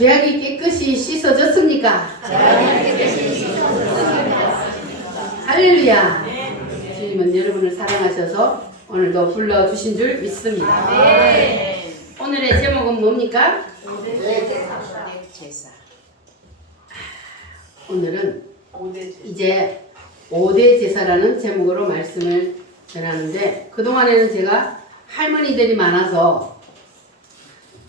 죄악이 깨끗이 씻어졌습니까? 할렐루야. 주님은 여러분을 사랑하셔서 오늘도 불러주신 줄 믿습니다. 오늘의 제목은 뭡니까? 오늘은 이제 5대 제사라는 제목으로 말씀을 전하는데, 그동안에는 제가 할머니들이 많아서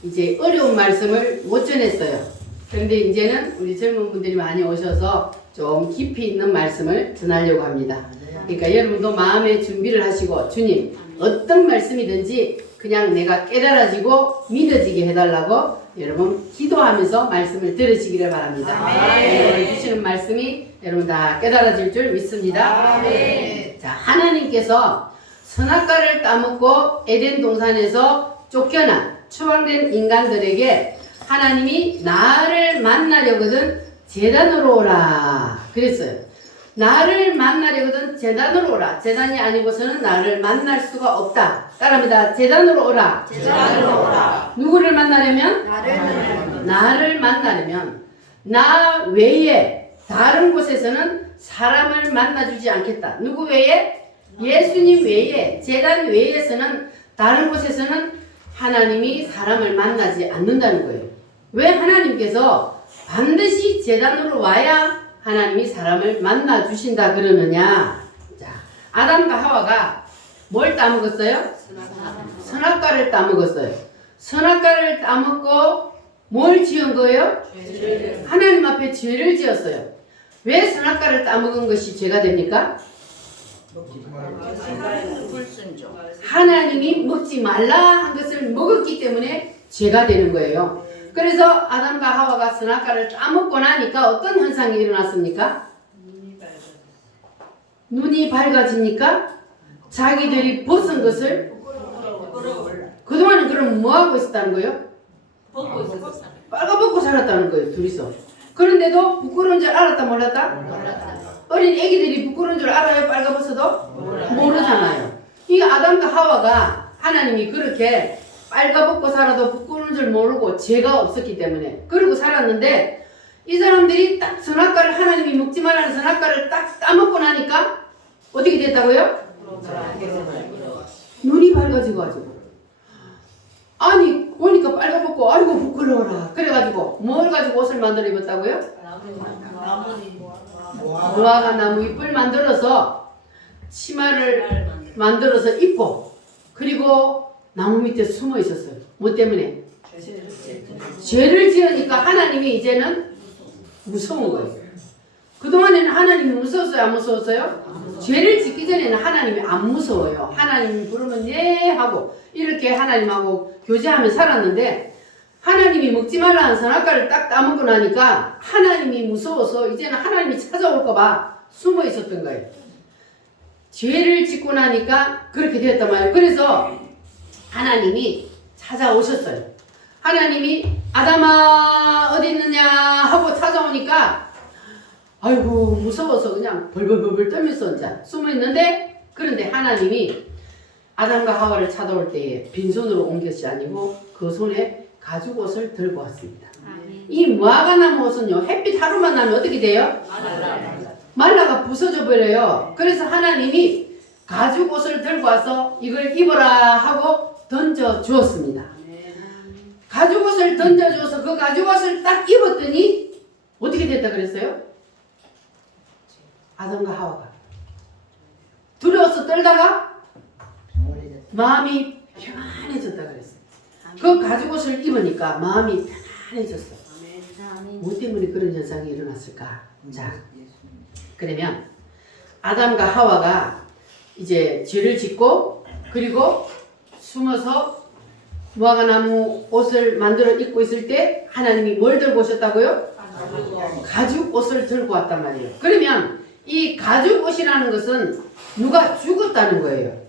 이제 어려운 말씀을 못 전했어요. 그런데 이제는 우리 젊은 분들이 많이 오셔서 좀 깊이 있는 말씀을 전하려고 합니다. 그러니까 여러분도 마음의 준비를 하시고, 주님 어떤 말씀이든지 그냥 내가 깨달아지고 믿어지게 해달라고 여러분 기도하면서 말씀을 들으시기를 바랍니다. 여러분 주시는 말씀이 여러분 다 깨달아질 줄 믿습니다. 자, 하나님께서 선악과를 따먹고 에덴 동산에서 쫓겨난 추방된 인간들에게 하나님이 나를 만나려거든 제단으로 오라 그랬어요. 나를 만나려거든 제단으로 오라. 제단이 아니고서는 나를 만날 수가 없다. 따라합니다. 제단으로 오라. 제단으로 오라. 누구를 만나려면? 나를 만나려면 나 외에 다른 곳에서는 사람을 만나주지 않겠다. 누구 외에? 예수님 외에, 제단 외에서는, 다른 곳에서는 하나님이 사람을 만나지 않는다는 거예요. 왜 하나님께서 반드시 제단으로 와야 하나님이 사람을 만나 주신다 그러느냐? 자, 아담과 하와가 뭘 따먹었어요? 선악과를 따먹었어요. 선악과를 따먹고 뭘 지은 거예요? 하나님 앞에 죄를 지었어요. 왜 선악과를 따먹은 것이 죄가 됩니까? 불순종. 하나님이 먹지 말라 한 것을 먹었기 때문에 죄가 되는 거예요. 그래서 아담과 하와가 선악과를 따먹고 나니까 어떤 현상이 일어났습니까? 눈이 밝아지니까 자기들이 벗은 것을, 그동안은 그럼 뭐하고 있었다는 거예요? 빨가벗고 살았다는 거예요, 둘이서. 그런데도 부끄러운 줄 알았다 몰랐다? 어린 애기들이 부끄러운 줄 알아요? 빨가벗어도? 모르잖아요. 이 아담과 하와가 하나님이 그렇게 빨가벗고 살아도 부끄러운 줄 모르고 죄가 없었기 때문에 그러고 살았는데, 이 사람들이 딱 선악과를, 하나님이 먹지 말라는 선악과를 딱 따먹고 나니까 어떻게 됐다고요? 눈이 밝아지고 가지고, 아니 보니까 빨가벗고 아이고 부끄러워라 그래가지고 뭘 가지고 옷을 만들어 입었다고요? 무화과 나무 잎을 만들어서 치마를 만들어서 입고, 그리고 나무 밑에 숨어 있었어요. 뭐 때문에? 죄를 지으니까 하나님이 이제는 무서운 거예요. 그동안에는 하나님이 무서웠어요? 안 무서웠어요? 죄를 짓기 전에는 하나님이 안 무서워요. 하나님이 부르면 네 하고 이렇게 하나님하고 교제하며 살았는데, 하나님이 먹지 말라는 선악과를 딱 따먹고 나니까 하나님이 무서워서 이제는 하나님이 찾아올까봐 숨어 있었던 거예요. 죄를 짓고 나니까 그렇게 되었단 말이에요. 그래서 하나님이 찾아오셨어요. 하나님이 아담아 어디 있느냐 하고 찾아오니까 아이고 무서워서 그냥 벌벌벌벌 떨면서 이제 숨어 있는데, 그런데 하나님이 아담과 하와를 찾아올 때에 빈손으로 온 것이 아니고 그 손에 가죽옷을 들고 왔습니다. 이 무화과나무 옷은요, 햇빛 하루만 나면 어떻게 돼요? 말라가 부서져 버려요. 그래서 하나님이 가죽옷을 들고 와서 이걸 입어라 하고 던져 주었습니다. 가죽옷을 던져 주어서 그 가죽옷을 딱 입었더니 어떻게 됐다 그랬어요? 아담과 하와가 두려워서 떨다가 마음이 평안해졌다 그랬어요. 그 가죽옷을 입으니까 마음이 편안해졌어요. 뭐 때문에 그런 현상이 일어났을까? 자, 그러면 아담과 하와가 이제 죄를 짓고 그리고 숨어서 무화과나무 옷을 만들어 입고 있을 때 하나님이 뭘 들고 오셨다고요? 가죽옷을 들고 왔단 말이에요. 그러면 이 가죽옷이라는 것은 누가 죽었다는 거예요.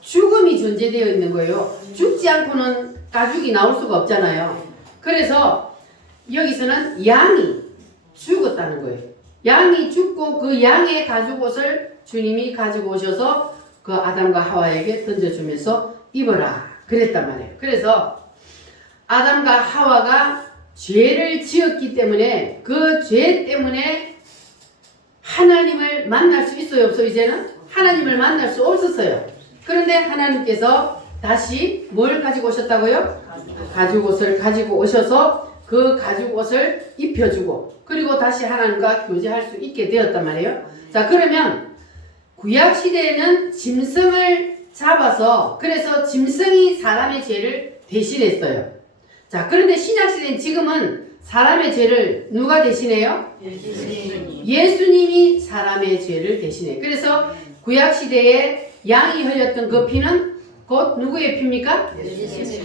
죽음이 존재되어 있는 거예요. 죽지 않고는 가죽이 나올 수가 없잖아요. 그래서 여기서는 양이 죽었다는 거예요. 양이 죽고 그 양의 가죽옷을 주님이 가지고 오셔서 그 아담과 하와에게 던져주면서 입어라 그랬단 말이에요. 그래서 아담과 하와가 죄를 지었기 때문에 그 죄 때문에 하나님을 만날 수 있어요, 없어요? 이제는 하나님을 만날 수 없었어요. 그런데 하나님께서 다시 뭘 가지고 오셨다고요? 가죽 옷을 가지고 오셔서 그 가죽 옷을 입혀주고 그리고 다시 하나님과 교제할 수 있게 되었단 말이에요. 자, 그러면 구약 시대에는 짐승을 잡아서 그래서 짐승이 사람의 죄를 대신했어요. 자, 그런데 신약 시대는 지금은 사람의 죄를 누가 대신해요? 예수님이 사람의 죄를 대신해요. 그래서 구약 시대에 양이 흘렸던 그 피는 곧 누구의 피입니까?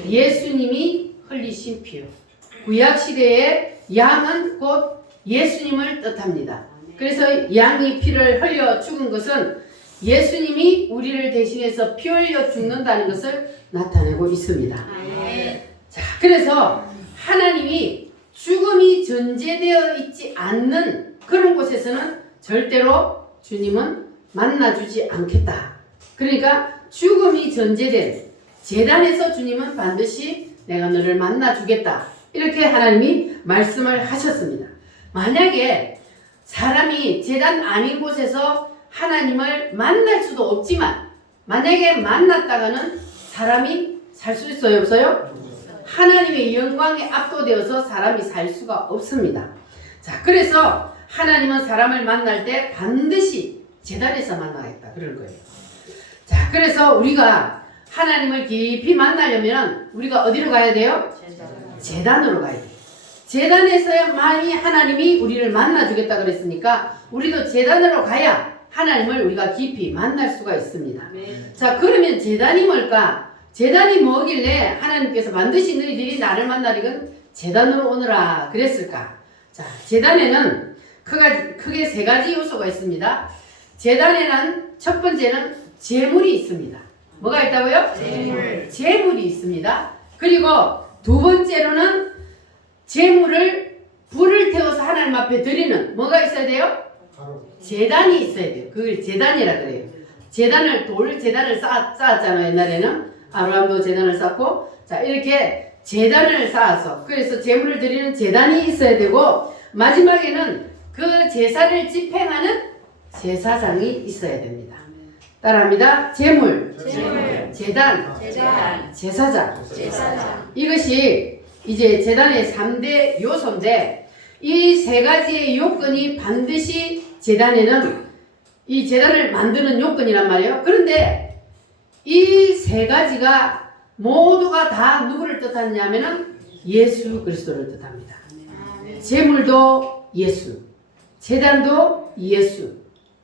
예수님이 흘리신 피요. 구약 시대에 양은 곧 예수님을 뜻합니다. 그래서 양이 피를 흘려 죽은 것은 예수님이 우리를 대신해서 피 흘려 죽는다는 것을 나타내고 있습니다. 자, 그래서 하나님이 죽음이 전제되어 있지 않는 그런 곳에서는 절대로 주님은 만나주지 않겠다. 그러니까 죽음이 전제된 제단에서 주님은 반드시 내가 너를 만나주겠다. 이렇게 하나님이 말씀을 하셨습니다. 만약에 사람이 제단 아닌 곳에서 하나님을 만날 수도 없지만 만약에 만났다가는 사람이 살 수 있어요, 없어요? 하나님의 영광에 압도되어서 사람이 살 수가 없습니다. 자, 그래서 하나님은 사람을 만날 때 반드시 제단에서 만나겠다 그런 거예요. 자, 그래서 우리가 하나님을 깊이 만나려면 우리가 어디로 가야 돼요? 제단으로 가야 돼요. 제단에서야만이 하나님이 우리를 만나주겠다 그랬으니까 우리도 제단으로 가야 하나님을 우리가 깊이 만날 수가 있습니다. 자, 그러면 제단이 뭘까? 제단이 뭐길래 하나님께서 반드시 너희들이 나를 만나려면 제단으로 오너라 그랬을까? 자, 제단에는 크게 세 가지 요소가 있습니다. 제단에는 첫 번째는 제물이 있습니다. 뭐가 있다고요? 제물이 있습니다. 그리고 두 번째로는 제물을 불을 태워서 하나님 앞에 드리는 뭐가 있어야 돼요? 제단이 있어야 돼요. 그걸 제단이라 그래요. 돌 제단을 쌓았잖아요. 옛날에는 아브라함도 제단을 쌓고 자, 이렇게 제단을 쌓아서 그래서 제물을 드리는 제단이 있어야 되고 마지막에는 그 제사를 집행하는 제사장이 있어야 됩니다. 따라합니다. 제물, 제단, 제사장. 이것이 이제 제단의 3대 요소인데 이 세 가지의 요건이 반드시 제단에는 이 제단을 만드는 요건이란 말이에요. 그런데 이 세 가지가 모두가 다 누구를 뜻하느냐면은 예수 그리스도를 뜻합니다. 제물도 예수, 제단도 예수,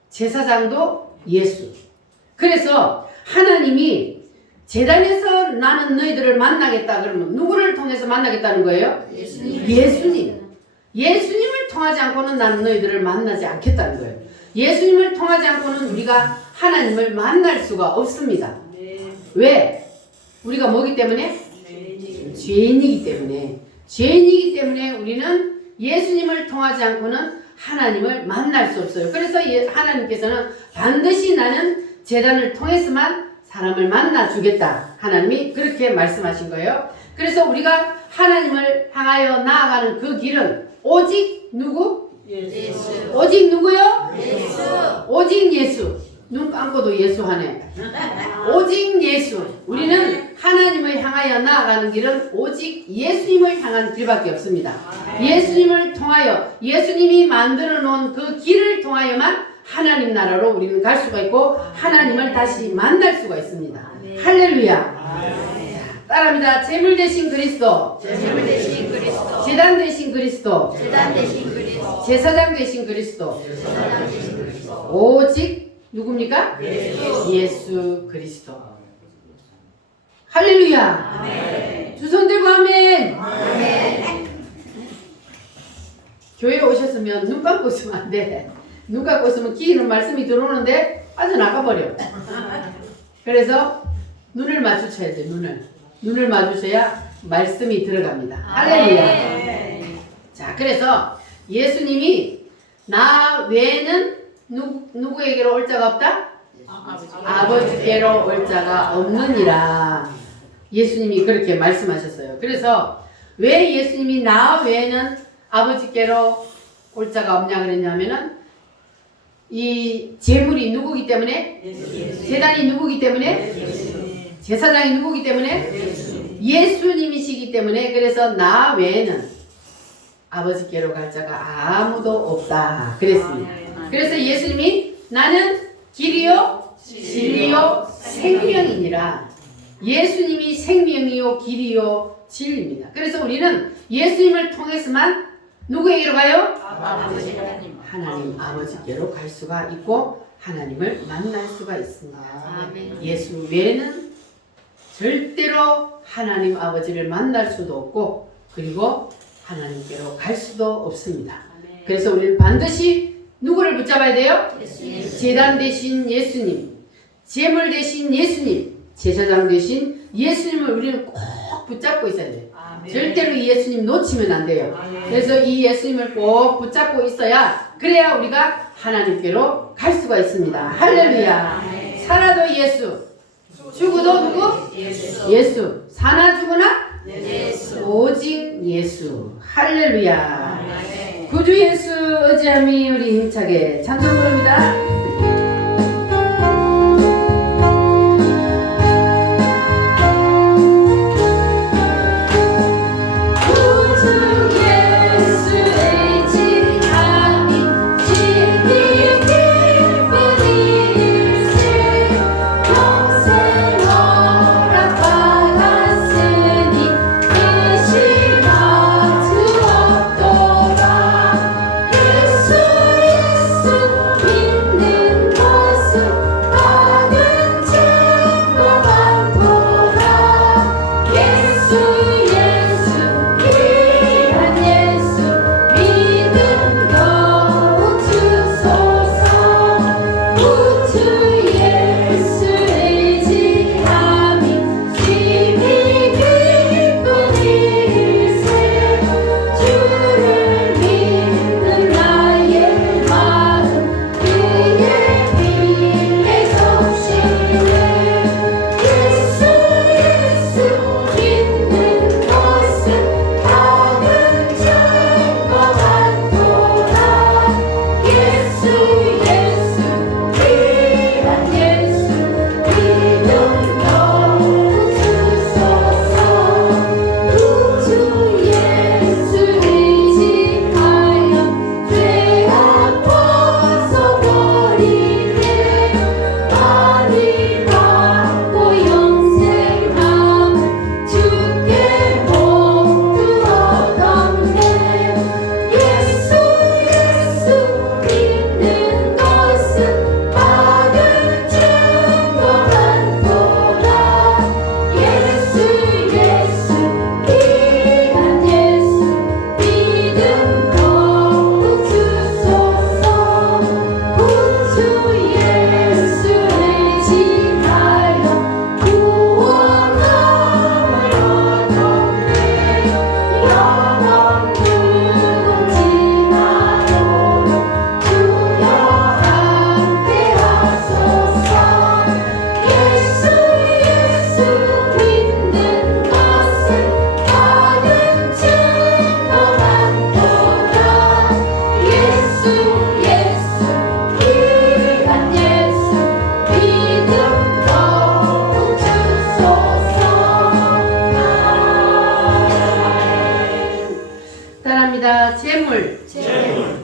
제사장도 예수. 그래서 하나님이 제단에서 나는 너희들을 만나겠다 그러면 누구를 통해서 만나겠다는 거예요? 예수님. 예수님을 통하지 않고는 나는 너희들을 만나지 않겠다는 거예요. 예수님을 통하지 않고는 우리가 하나님을 만날 수가 없습니다. 왜? 우리가 뭐기 때문에? 죄인이기 때문에. 죄인이기 때문에 우리는 예수님을 통하지 않고는 하나님을 만날 수 없어요. 그래서 하나님께서는 반드시 나는 제단을 통해서만 사람을 만나 주겠다. 하나님이 그렇게 말씀하신 거예요. 그래서 우리가 하나님을 향하여 나아가는 그 길은 오직 누구? 예수. 오직 누구요? 예수. 오직 예수. 눈 감고도 예수 하네. 오직 예수. 우리는 하나님을 향하여 나아가는 길은 오직 예수님을 향한 길밖에 없습니다. 예수님을 통하여 예수님이 만들어 놓은 그 길을 통하여만 하나님 나라로 우리는 갈 수가 있고 하나님을 다시 만날 수가 있습니다. 할렐루야. 따라합니다. 제물 대신 그리스도, 제물 대신 그리스도. 제단 대신 그리스도, 제단 대신 그리스도. 제사장 대신 그리스도. 제사장 대신 그리스도. 오직 누굽니까? 예수. 예수 그리스도. 할렐루야. 아멘. 두 손 들고 아멘. 아멘. 교회에 오셨으면 눈 감고 있으면 안 돼. 눈 감고 있으면 귀 있는 말씀이 들어오는데 빠져나가 버려. 그래서 눈을 마주쳐야 돼. 눈을 마주쳐야 말씀이 들어갑니다. 할렐루야. 자, 그래서 예수님이 나 외에는 누구에게로 올 자가 없다? 아버지께로 올 자가 없느니라. 예수님이 그렇게 말씀하셨어요. 그래서 왜 예수님이 나 외에는 아버지께로 올 자가 없냐 그랬냐면은 이 제물이 누구기 때문에? 제단이 누구기 때문에? 제사장이 누구기 때문에? 예수님이시기 때문에. 그래서 나 외에는 아버지께로 갈 자가 아무도 없다 그랬습니다. 그래서 예수님이 나는 길이요 진리요 생명이니라. 예수님이 생명이요 길이요 진리입니다. 그래서 우리는 예수님을 통해서만 누구에게로 가요? 하나님 아버지께로 갈 수가 있고 하나님을 만날 수가 있습니다. 예수 외에는 절대로 하나님 아버지를 만날 수도 없고 그리고 하나님께로 갈 수도 없습니다. 그래서 우리는 반드시 누구를 붙잡아야 돼요? 제단 대신 예수님, 제물 대신 예수님, 제사장 대신 예수님을 우리는 꼭 붙잡고 있어야 돼요. 절대로 이 예수님 놓치면 안 돼요. 그래서 이 예수님을 꼭 붙잡고 있어야 그래야 우리가 하나님께로 갈 수가 있습니다. 할렐루야. 살아도 예수, 죽어도 누구? 예수. 사나 죽으나? 오직 예수. 할렐루야. 구주 예수 의지함이 우리 힘차게 찬송 부릅니다.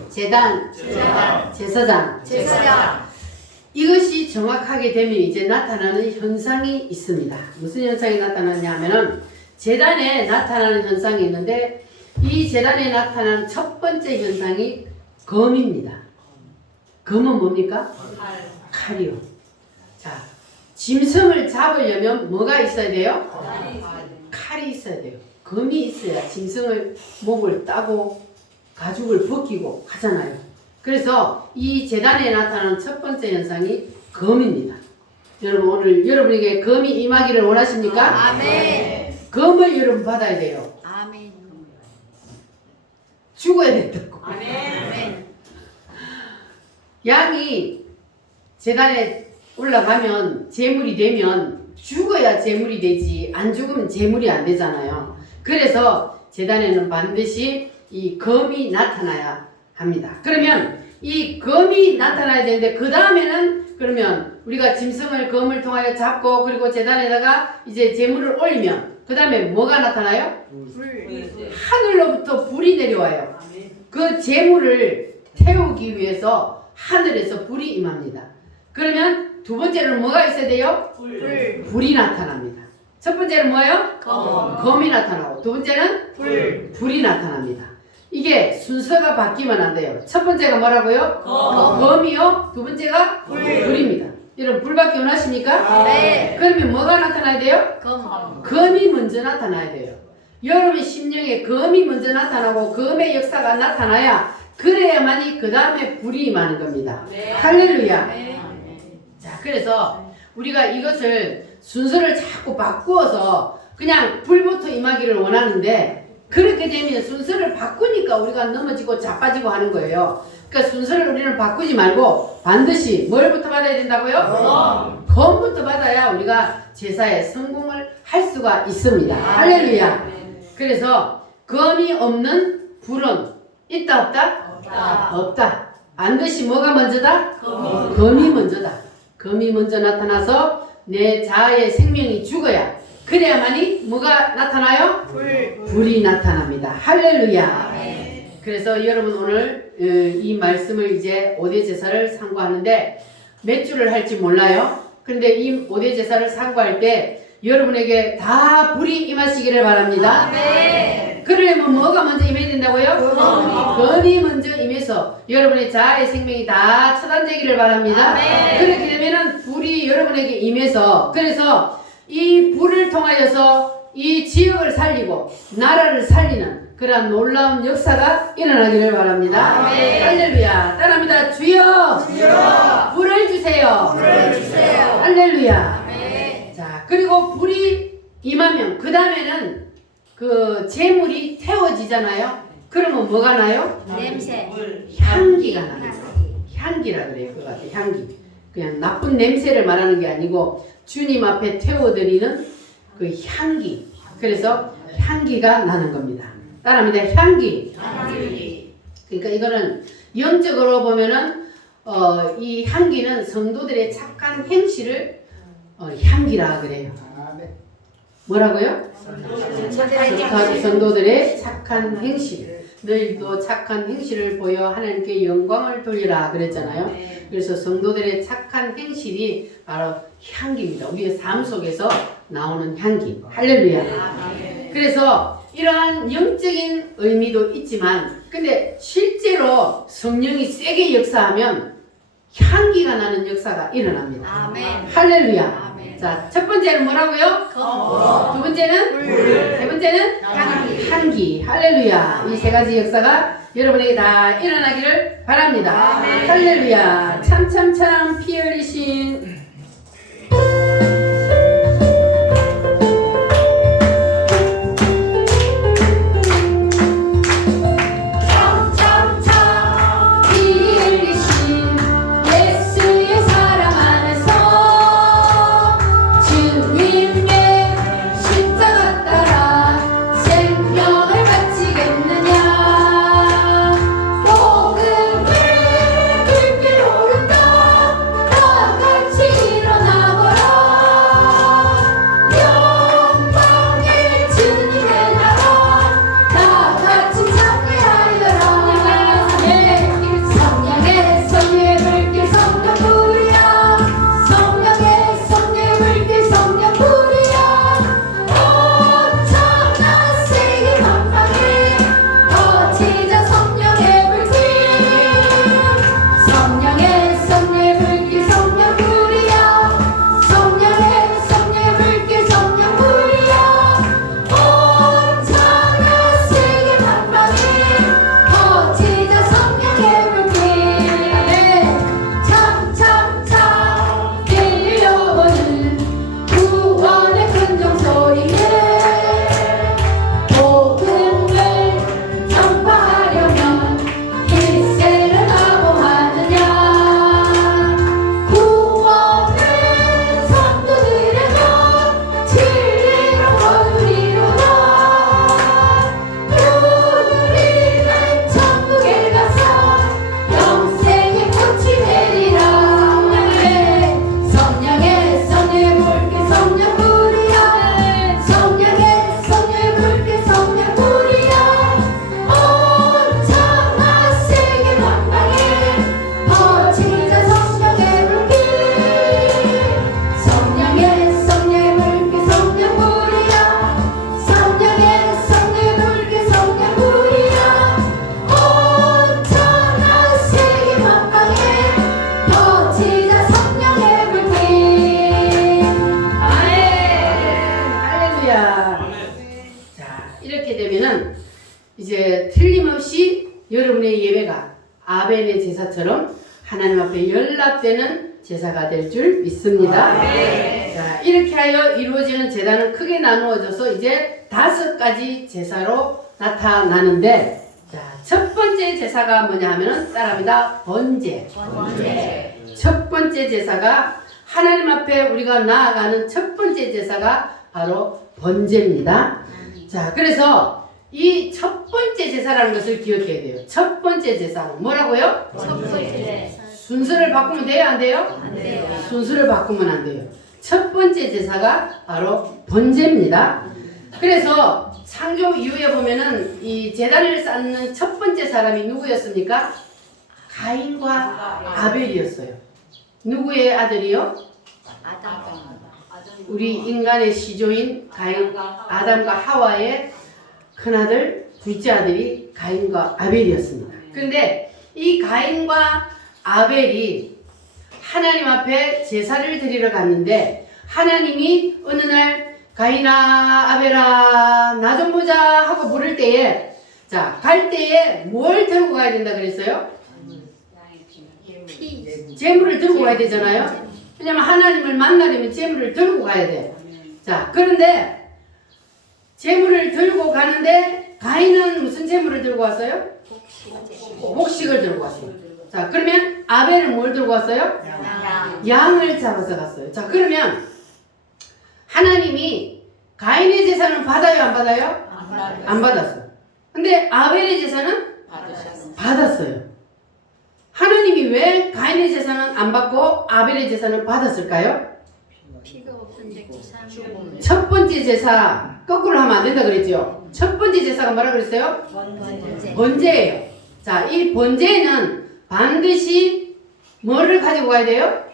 제단, 제사장. 이것이 정확하게 되면 이제 나타나는 현상이 있습니다. 무슨 현상이 나타나냐면은 제단에 나타나는 현상이 있는데 이 제단에 나타나는 첫 번째 현상이 검입니다. 검은 뭡니까? 칼이요. 자, 짐승을 잡으려면 뭐가 있어야 돼요? 칼이 있어야 돼요. 검이 있어야 짐승을 목을 따고 가죽을 벗기고 하잖아요. 그래서 이 제단에 나타나는 첫 번째 현상이 검입니다. 여러분 오늘 여러분에게 검이 임하기를 원하십니까? 아멘. 검을 여러분 받아야 돼요. 아멘. 죽어야 된다고. 아멘. 양이 제단에 올라가면 제물이 되면 죽어야 제물이 되지 안 죽으면 제물이 안 되잖아요. 그래서 제단에는 반드시 이 검이 나타나야 합니다. 그러면 이 검이 나타나야 되는데 그 다음에는 그러면 우리가 짐승을 검을 통하여 잡고 그리고 제단에다가 이제 제물을 올리면 그 다음에 뭐가 나타나요? 하늘로부터 불이 내려와요. 그 제물을 태우기 위해서 하늘에서 불이 임합니다. 그러면 두 번째는 뭐가 있어야 돼요? 불이 나타납니다. 첫 번째는 뭐예요? 검이 나타나고 두 번째는 불이 나타납니다. 이게 순서가 바뀌면 안 돼요. 첫 번째가 뭐라고요? 검이요. 두 번째가 불입니다. 여러분 불 받기 원하십니까? 네. 그러면 뭐가 나타나야 돼요? 검이 먼저 나타나야 돼요. 여러분 심령에 검이 먼저 나타나고 검의 역사가 나타나야 그래야만이 그 다음에 불이 임하는 겁니다. 할렐루야. 자, 그래서 우리가 이것을 순서를 자꾸 바꾸어서 그냥 불부터 임하기를 원하는데 그렇게 되면 순서를 바꾸니까 우리가 넘어지고 자빠지고 하는 거예요. 그러니까 순서를 우리는 바꾸지 말고 반드시 뭘부터 받아야 된다고요? 검부터 받아야 우리가 제사에 성공을 할 수가 있습니다. 할렐루야. 그래서 검이 없는 불은 있다 없다? 없다. 반드시 뭐가 먼저다? 검이 먼저다. 검이 먼저 나타나서 내 자아의 생명이 죽어야 그래야만이 뭐가 나타나요? 불이 나타납니다. 할렐루야. 그래서 여러분 오늘 이 말씀을 이제 5대 제사를 상고하는데 몇 주를 할지 몰라요. 그런데 이 5대 제사를 상고할 때 여러분에게 다 불이 임하시기를 바랍니다. 그러려면 뭐가 먼저 임해야 된다고요? 검이 먼저 임해서 여러분의 자아의 생명이 다 처단되기를 바랍니다. 그렇게 되면은 불이 여러분에게 임해서 그래서 이 불을 통하여서 이 지역을 살리고 나라를 살리는 그러한 놀라운 역사가 일어나기를 바랍니다. 할렐루야. 따라합니다. 주여, 불을 주세요. 할렐루야. 자, 그리고 불이 임하면 그 다음에는 그 재물이 태워지잖아요. 그러면 뭐가 나요? 냄새. 향기가 나는 거예요. 향기라 그래요. 그거 같아요. 향기. 그냥 나쁜 냄새를 말하는 게 아니고 주님 앞에 태워드리는 그 향기. 그래서 향기가 나는 겁니다. 따라합니다. 향기. 그러니까 이거는 영적으로 보면은 이 향기는 성도들의 착한 행실을 향기라 그래요. 뭐라고요? 성도들의 착한 행실. 너희도 착한 행실을 보여 하나님께 영광을 돌리라 그랬잖아요. 그래서 성도들의 착한 행실이 바로 향기입니다. 우리의 삶 속에서 나오는 향기. 할렐루야. 그래서 이러한 영적인 의미도 있지만 근데 실제로 성령이 세게 역사하면 향기가 나는 역사가 일어납니다. 할렐루야. 자, 첫 번째는 뭐라고요? 두 번째는 세 번째는 향기. 할렐루야. 이 세 가지 역사가 여러분에게 다 일어나기를 바랍니다. 할렐루야. 참참참 피 흘리신 같이 여러분의 예배가 아벨의 제사처럼 하나님 앞에 연락되는 제사가 될 줄 믿습니다. 자, 이렇게 하여 이루어지는 제단은 크게 나누어져서 이제 5가지 제사로 나타나는데, 자, 첫 번째 제사가 뭐냐 하면은 따라합니다. 번제. 첫 번째 제사가 하나님 앞에 우리가 나아가는 첫 번째 제사가 바로 번제입니다. 자, 그래서 이 첫 번째 제사라는 것을 기억해야 돼요. 첫 번째 제사는 뭐라고요? 순서를 바꾸면 돼요? 안 돼요? 안 돼요. 순서를 바꾸면 안 돼요. 첫 번째 제사가 바로 번제입니다. 그래서 창조 이후에 보면은 이 제단을 쌓는 첫 번째 사람이 누구였습니까? 가인과 아벨이었어요. 누구의 아들이요? 우리 인간의 시조인 아담과 하와의 큰아들, 둘째 아들이 가인과 아벨이었습니다. 그런데 이 가인과 아벨이 하나님 앞에 제사를 드리러 갔는데, 하나님이 어느 날 가인아 아벨아 나 좀 보자 하고 부를 때에, 자, 갈 때에 뭘 들고 가야 된다 그랬어요? 제물을 들고 가야 되잖아요. 왜냐면 하나님을 만나려면 제물을 들고 가야 돼. 자, 그런데 제물을 들고 가는데 가인은 무슨 제물을 들고 왔어요? 곡식을 들고 왔어요. 자, 그러면 아벨은 뭘 들고 왔어요? 양을 잡아서 갔어요. 자, 그러면 하나님이 가인의 제사는 받아요, 안 받아요? 안 받았어요. 근데 아벨의 제사는 받았어요. 하나님이 왜 가인의 제사는 안 받고 아벨의 제사는 받았을까요? 첫 번째 제사 거꾸로 하면 안 된다 그랬죠? 첫 번째 제사가 뭐라 그랬어요? 번제예요. 자, 이 번제에는 반드시 뭐를 가지고 가야 돼요?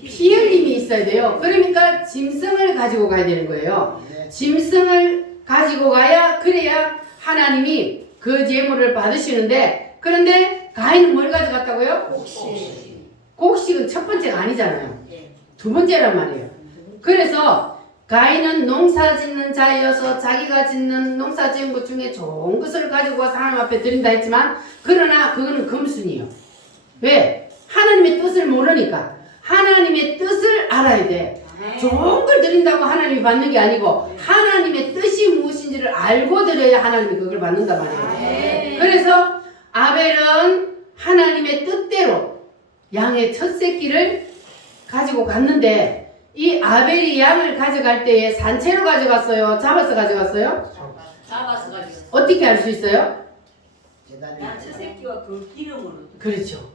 피 흘림이 있어야 돼요. 그러니까 짐승을 가지고 가야 되는 거예요. 짐승을 가지고 가야, 그래야 하나님이 그 제물을 받으시는데, 그런데 가인은 뭘 가져갔다고요? 곡식은 첫 번째가 아니잖아요. 두 번째란 말이에요. 그래서 가인은 농사 짓는 자이어서 자기가 짓는 농사 지은 것 중에 좋은 것을 가지고 와서 하나님 앞에 드린다 했지만, 그러나 그거는 금순이에요. 왜? 하나님의 뜻을 모르니까. 하나님의 뜻을 알아야 돼. 좋은 걸 드린다고 하나님이 받는 게 아니고, 하나님의 뜻이 무엇인지를 알고 드려야 하나님이 그걸 받는단 말이에요. 그래서 아벨은 하나님의 뜻대로 양의 첫 새끼를 가지고 갔는데, 이 아벨이 양을 가져갈 때에 산채로 가져갔어요? 잡아서 가져갔어요? 잡아서 가지고. 어떻게 알 수 있어요? 양 첫 새끼와 그 기름으로. 그렇죠.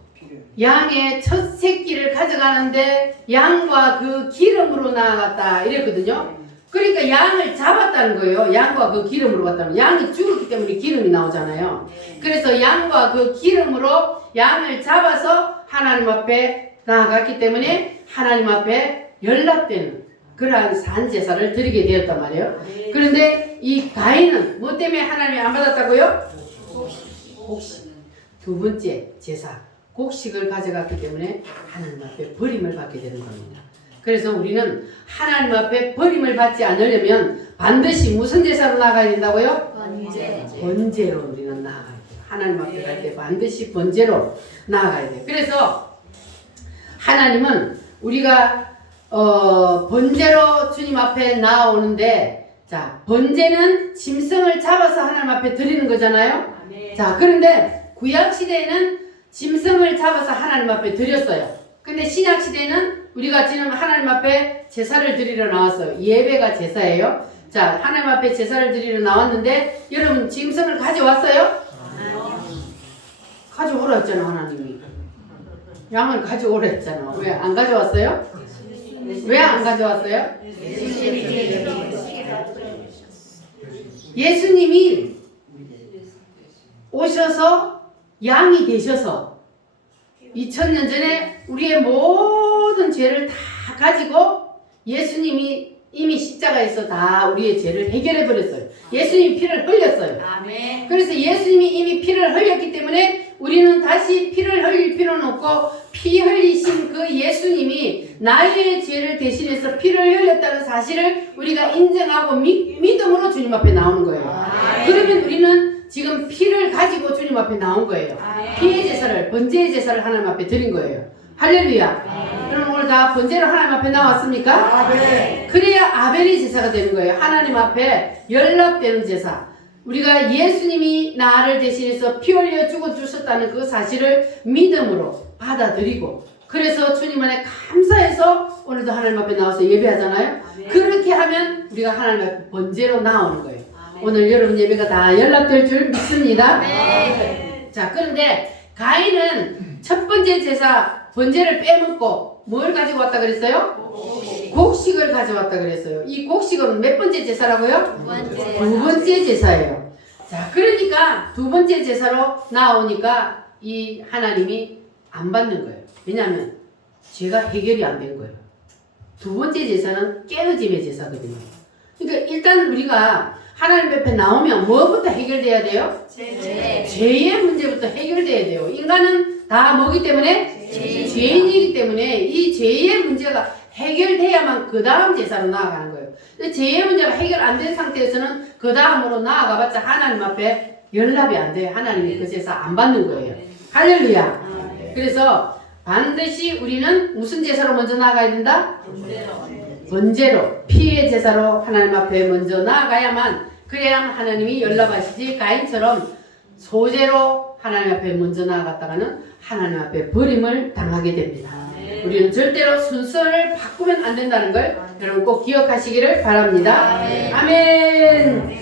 양의 첫 새끼를 가져가는데 양과 그 기름으로 나아갔다 이랬거든요. 그러니까 양을 잡았다는 거예요. 양과 그 기름으로 갔다는 거예요. 양이 죽었기 때문에 기름이 나오잖아요. 그래서 양과 그 기름으로 양을 잡아서 하나님 앞에 나아갔기 때문에 하나님 앞에 연락되는 그러한 산제사를 드리게 되었단 말이에요. 그런데 이 가인은 뭐 때문에 하나님이 안 받았다고요? 곡식. 두 번째 제사, 곡식을 가져갔기 때문에 하나님 앞에 버림을 받게 되는 겁니다. 그래서 우리는 하나님 앞에 버림을 받지 않으려면 반드시 무슨 제사로 나가야 된다고요? 번제로 우리는 나아가야 돼요. 하나님 앞에 갈 때 반드시 번제로 나아가야 돼요. 그래서 하나님은 우리가 번제로 주님 앞에 나오는데, 자, 번제는 짐승을 잡아서 하나님 앞에 드리는 거잖아요. 자, 그런데 구약시대에는 짐승을 잡아서 하나님 앞에 드렸어요. 근데 신약시대에는 우리가 지금 하나님 앞에 제사를 드리러 나왔어요. 예배가 제사예요. 자, 하나님 앞에 제사를 드리러 나왔는데, 여러분 짐승을 가져왔어요? 가져오라 했잖아, 하나님이. 양을 가져오라 했잖아. 왜 안 가져왔어요? 왜 안 가져왔어요? 예수님이 오셔서 양이 되셔서 2000년 전에 우리의 모든 죄를 다 가지고 예수님이 이미 십자가에서 다 우리의 죄를 해결해 버렸어요. 예수님이 피를 흘렸어요. 그래서 예수님이 이미 피를 흘렸기 때문에 우리는 다시 피를 흘릴 필요는 없고, 피 흘리신 그 예수님이 나의 죄를 대신해서 피를 흘렸다는 사실을 우리가 인정하고 믿음으로 주님 앞에 나오는 거예요. 그러면 우리는 지금 피를 가지고 주님 앞에 나온 거예요. 피의 제사를, 번제의 제사를 하나님 앞에 드린 거예요. 할렐루야. 그럼 오늘 다 번제로 하나님 앞에 나왔습니까? 그래야 아벨의 제사가 되는 거예요. 하나님 앞에 연락되는 제사. 우리가 예수님이 나를 대신해서 피 흘려 죽어 주셨다는 그 사실을 믿음으로 받아들이고, 그래서 주님 안에 감사해서 오늘도 하나님 앞에 나와서 예배하잖아요. 그렇게 하면 우리가 하나님 앞에 번제로 나오는 거예요. 오늘 여러분 예배가 다 연락될 줄 믿습니다. 자, 그런데 가인은 첫 번째 제사 번제를 빼먹고 뭘 가지고 왔다 그랬어요? 곡식을 가져왔다 그랬어요. 이 곡식은 몇 번째 제사라고요? 두 번째 제사예요. 자, 그러니까 두 번째 제사로 나오니까 이 하나님이 안 받는 거예요. 왜냐하면 죄가 해결이 안 된 거예요. 두 번째 제사는 깨어짐의 제사거든요. 그러니까 일단 우리가 하나님 앞에 나오면 뭐부터 해결돼야 돼요? 죄의 문제부터 해결돼야 돼요. 인간은 다 뭐기 때문에? 죄인이기 때문에 이 죄의 문제가 해결돼야만 그 다음 제사로 나아가는 거예요. 근데 죄의 문제가 해결 안 된 상태에서는 그 다음으로 나아가봤자 하나님 앞에 연락이 안 돼요. 하나님이 그 제사 안 받는 거예요. 할렐루야. 그래서 반드시 우리는 무슨 제사로 먼저 나아가야 된다? 번제로, 피의 제사로 하나님 앞에 먼저 나아가야만, 그래야 하나님이 연락하시지, 가인처럼 소제로 하나님 앞에 먼저 나아갔다가는 하나님 앞에 버림을 당하게 됩니다. 우리는 절대로 순서를 바꾸면 안 된다는 걸 여러분 꼭 기억하시기를 바랍니다. 아멘.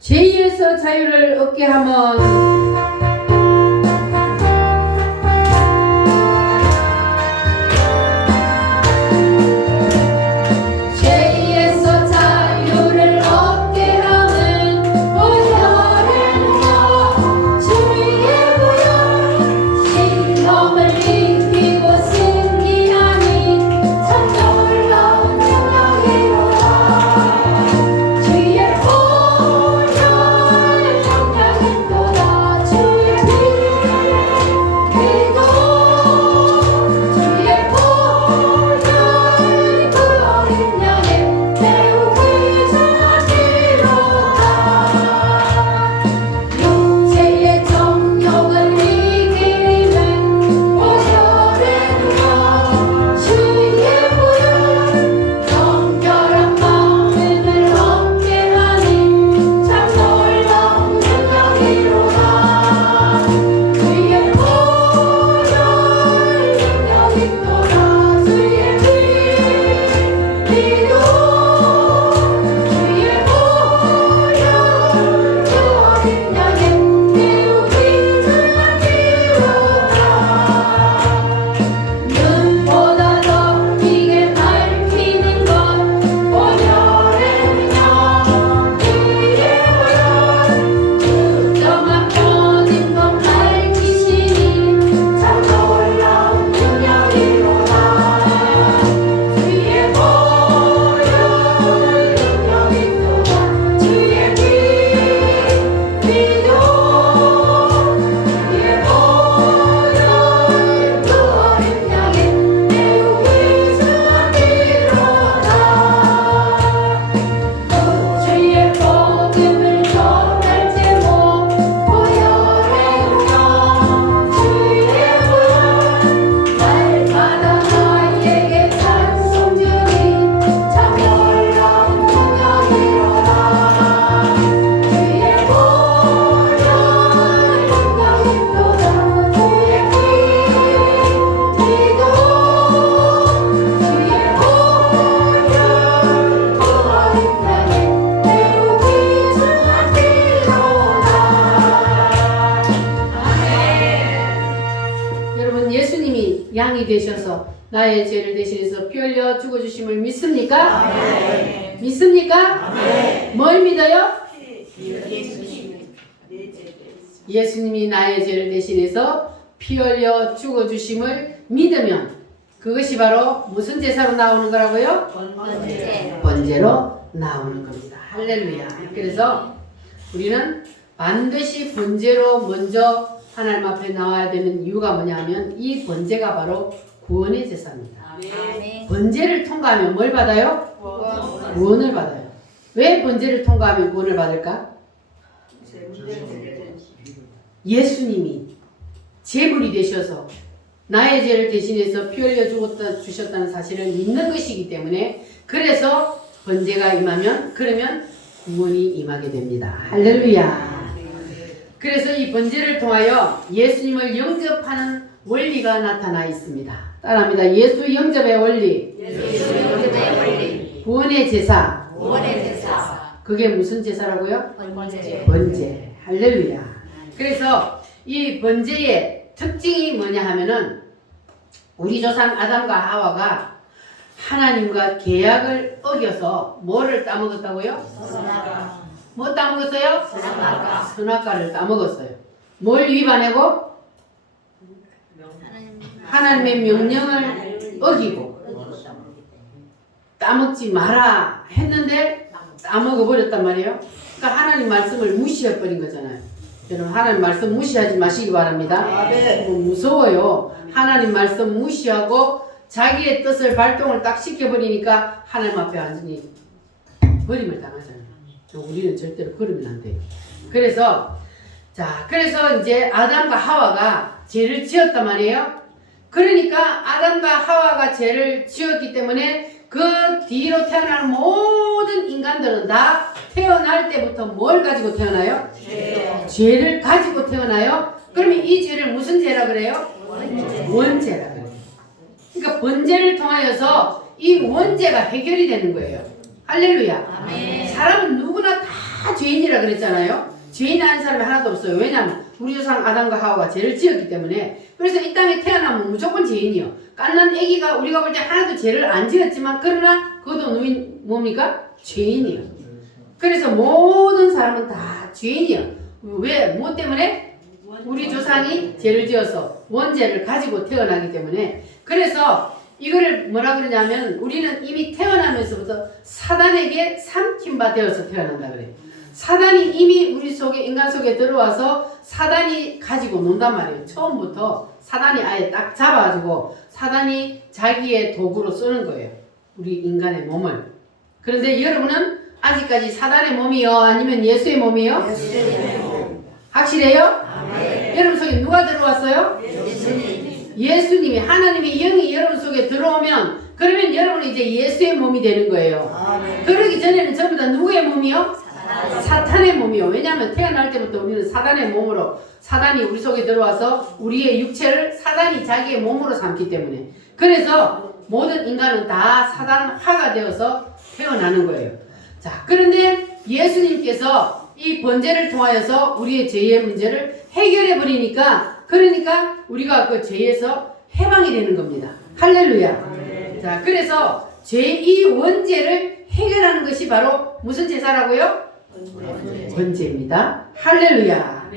죄에서 자유를 얻게 하면 양이 되셔서 나의 죄를 대신해서 피 흘려 죽어주심을 믿습니까? 아멘. 믿습니까? 아멘. 뭘 믿어요? 예수님이 예수님이 나의 죄를 대신해서 피 흘려 죽어주심을 믿으면 그것이 바로 무슨 제사로 나오는 거라고요? 번제로 나오는 겁니다. 할렐루야. 그래서 우리는 반드시 번제로 먼저 하나님 앞에 나와야 되는 이유가 뭐냐면 이 번제가 바로 구원의 제사입니다. 아멘. 번제를 통과하면 뭘 받아요? 구원을 받아요. 왜 번제를 통과하면 구원을 받을까? 예수님이 제물이 되셔서 나의 죄를 대신해서 피 흘려 주셨다는 사실을 믿는 것이기 때문에 그래서 번제가 임하면 그러면 구원이 임하게 됩니다. 할렐루야. 그래서 이 번제를 통하여 예수님을 영접하는 원리가 나타나 있습니다. 따라합니다. 예수 영접의 원리. 예수 영접의 원리. 구원의 제사. 구원의 제사. 그게 무슨 제사라고요? 번제. 번제. 할렐루야. 그래서 이 번제의 특징이 뭐냐 하면은 우리 조상 아담과 하와가 하나님과 계약을 어겨서 뭐를 따먹었다고요? 선악과. 뭐 따먹었어요? 선악과. 선악과를 따먹었어요. 뭘 위반하고? 하나님의 명령을 어기고 따먹지 마라 했는데 따먹어버렸단 말이에요. 그러니까 하나님 말씀을 무시해버린 거잖아요. 여러분 하나님 말씀 무시하지 마시기 바랍니다. 무서워요. 하나님 말씀 무시하고 자기의 뜻을 발동을 딱 시켜버리니까 하나님 앞에 완전히 버림을 당하잖아요. 우리는 절대로 그러면 안 돼요. 그래서 이제 아담과 하와가 죄를 지었단 말이에요. 그러니까 아담과 하와가 죄를 지었기 때문에 그 뒤로 태어나는 모든 인간들은 다 태어날 때부터 뭘 가지고 태어나요? 죄를 가지고 태어나요. 그러면 이 죄를 무슨 죄라 그래요? 원죄라 그래요. 그러니까 번제를 통하여서 이 원죄가 해결이 되는 거예요. 할렐루야. 아멘. 사람은 누구나 다 죄인이라 그랬잖아요. 죄인 아닌 사람이 하나도 없어요. 왜냐하면 우리 조상 아담과 하와가 죄를 지었기 때문에. 그래서 이 땅에 태어나면 무조건 죄인이요. 갓난 아기가 우리가 볼 때 하나도 죄를 안 지었지만 그러나 그것도 뭡니까? 죄인이요. 그래서 모든 사람은 다 죄인이요. 왜? 뭐 때문에? 우리 조상이 죄를 지어서 원죄를 가지고 태어나기 때문에. 그래서 이거를 뭐라 그러냐면 우리는 이미 태어나면서부터 사단에게 삼킨 바 되어서 태어난다 그래요. 사단이 이미 우리 속에 인간 속에 들어와서 사단이 가지고 논단 말이에요. 처음부터 사단이 아예 딱 잡아가지고 사단이 자기의 도구로 쓰는 거예요. 우리 인간의 몸을. 그런데 여러분은 아직까지 사단의 몸이요? 아니면 예수의 몸이요? 예수의 몸. 확실해요? 아멘. 여러분 속에 누가 들어왔어요? 예수님. 예수님이 하나님의 영이 여러분 속에 들어오면 그러면 여러분이 이제 예수의 몸이 되는 거예요. 아멘. 그러기 전에는 전부 다 누구의 몸이요? 사단. 사탄의 몸이요. 왜냐하면 태어날 때부터 우리는 사단의 몸으로 사단이 우리 속에 들어와서 우리의 육체를 사단이 자기의 몸으로 삼기 때문에 그래서 모든 인간은 다 사단화가 되어서 태어나는 거예요. 자, 그런데 예수님께서 이 번제를 통하여서 우리의 죄의 문제를 해결해 버리니까 그러니까 우리가 그 죄에서 해방이 되는 겁니다. 할렐루야. 자, 그래서 죄의 원죄를 해결하는 것이 바로 무슨 제사라고요? 번제입니다. 할렐루야.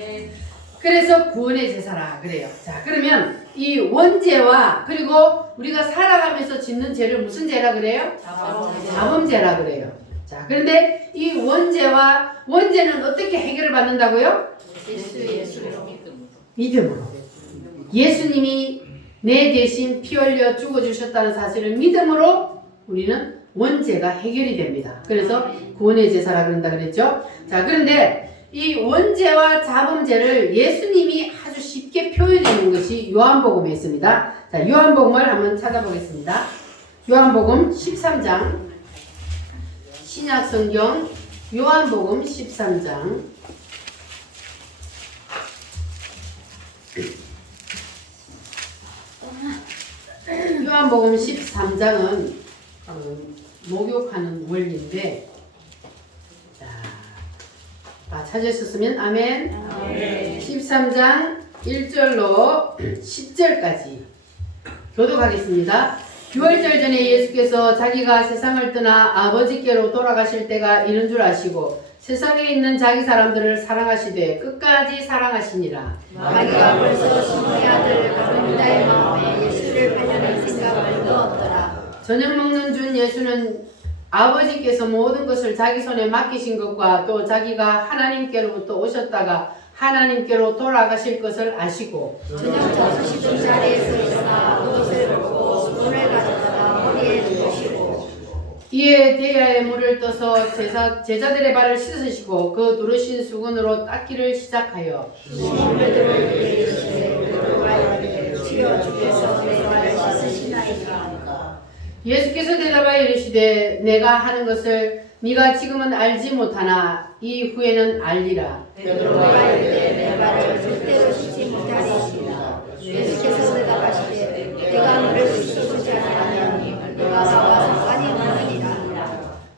그래서 구원의 제사라 그래요. 자, 그러면 이 원죄와 그리고 우리가 살아가면서 짓는 죄를 무슨 죄라 그래요? 자범죄라 그래요. 자, 그런데 이 원죄는 어떻게 해결을 받는다고요? 믿음으로. 예수님이 내 대신 피 흘려 죽어주셨다는 사실을 믿음으로 우리는 원죄가 해결이 됩니다. 그래서 구원의 제사라 그런다 그랬죠. 자, 그런데 이 원죄와 자범죄를 예수님이 아주 쉽게 표현해 놓은 것이 요한복음에 있습니다. 자, 요한복음을 한번 찾아보겠습니다. 요한복음 13장 신약성경 요한복음 13장 요한복음 13장은 목욕하는 원리인데 자, 찾으셨으면 아멘. 13장 1절로 10절까지 교독하겠습니다. 유월절 전에 예수께서 자기가 세상을 떠나 아버지께로 돌아가실 때가 이른 줄 아시고 세상에 있는 자기 사람들을 사랑하시되 끝까지 사랑하시니라. 마리가 벌써 시몬의 아들 가룟 유다의 마음에 예수를 배반할 생각을 넣었더라. 저녁 먹는 중 예수는 아버지께서 모든 것을 자기 손에 맡기신 것과 또 자기가 하나님께로부터 오셨다가 하나님께로 돌아가실 것을 아시고 저녁 5시 자리에서 일어나 옷을 벗고 손을 가져다가 머리에 두르시고 이에 대야에 물을 떠서 제자들의 발을 씻으시고 그 두르신 수건으로 닦기를 시작하여 시몬 베드로에게 이르시되 베드로가 이르되 주여 주께서 내 발을 씻으시나이까. 예수께서 대답하여 이르시되 내가 하는 것을 네가 지금은 알지 못하나 이후에는 알리라. 베드로가 이르되 내 발을 절대로 씻지 못하리이다. 예수께서 대답하시되 내가 너를 씻어주지 아니하니 너가 나와 상관이 없느니라.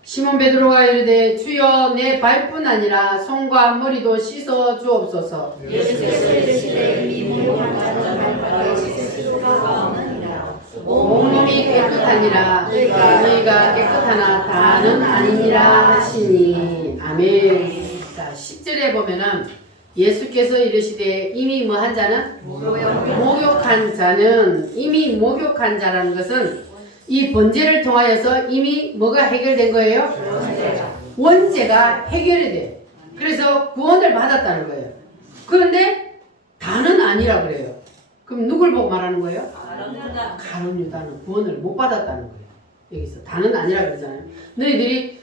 시몬 베드로가 이르되 주여 내 발뿐 아니라 손과 머리도 씻어 주옵소서. 예수께서 이르시되 이미 목욕한 자는 발을 씻을 필요가 없느니라. 온몸이 깨끗하니라 너희가 깨끗하나 다는 아니니라 하시니. 아멘. 자, 10절에 보면은 예수께서 이르시되 이미 뭐한 자는 목욕한 자는 이미 목욕한 자라는 것은 이 번제를 통하여서 이미 뭐가 해결된 거예요? 원죄가 해결이 돼. 그래서 구원을 받았다는 거예요. 그런데 다는 아니라 그래요. 그럼 누굴 보고 말하는 거예요? 가룟 유다는 구원을 못 받았다는 거예요. 여기서 다는 아니라 그러잖아요. 너희들이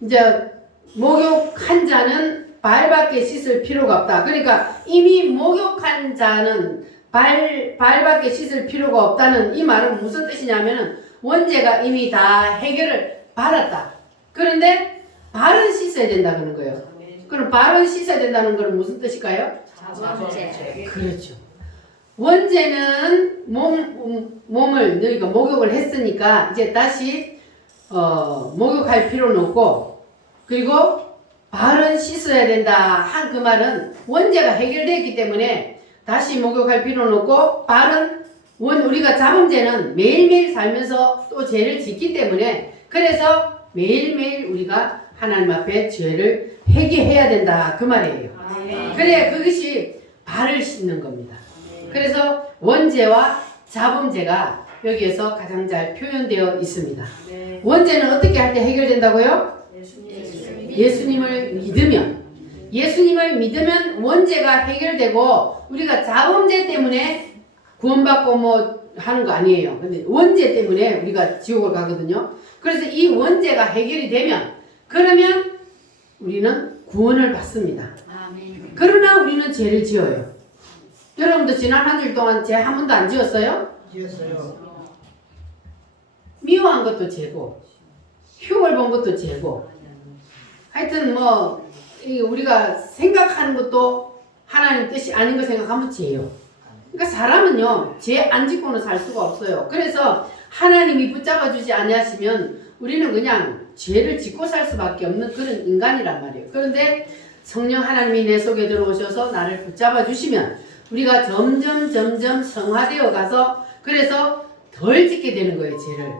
이제 목욕한 자는 발밖에 씻을 필요가 없다. 그러니까 이미 목욕한 자는 발밖에 씻을 필요가 없다는 이 말은 무슨 뜻이냐면은 원죄가 이미 다 해결을 받았다. 그런데 발은 씻어야 된다 그러는 거예요. 그럼 발은 씻어야 된다는 건 무슨 뜻일까요? 그렇죠. 원죄는 몸을 너희가 목욕을 했으니까 이제 다시 목욕할 필요는 없고, 그리고 발은 씻어야 된다 한 그 말은 원죄가 해결되었기 때문에 다시 목욕할 필요는 없고, 발은 우리가 잡은 죄는 매일매일 살면서 또 죄를 짓기 때문에 그래서 매일매일 우리가 하나님 앞에 죄를 회개해야 된다 그 말이에요. 그래야 그것이 발을 씻는 겁니다. 그래서 원죄와 잡음죄가 여기에서 가장 잘 표현되어 있습니다. 원죄는 어떻게 할 때 해결된다고요? 예수님을 믿으면 원죄가 해결되고, 우리가 잡음죄 때문에 구원받고 뭐 하는 거 아니에요. 근데 원죄 때문에 우리가 지옥을 가거든요. 그래서 이 원죄가 해결이 되면 그러면 우리는 구원을 받습니다. 그러나 우리는 죄를 지어요. 여러분도 지난 한 주 동안 죄 한 번도 안 지었어요? 지었어요. 미워한 것도 죄고, 흉을 본 것도 죄고, 하여튼 뭐 우리가 생각하는 것도 하나님 뜻이 아닌 거 생각하면 죄예요. 그러니까 사람은요 죄 안 짓고는 살 수가 없어요. 그래서 하나님이 붙잡아 주지 아니하시면 우리는 그냥 죄를 짓고 살 수밖에 없는 그런 인간이란 말이에요. 그런데 성령 하나님이 내 속에 들어오셔서 나를 붙잡아 주시면 우리가 점점 성화되어 가서 그래서 덜 짓게 되는 거예요, 죄를.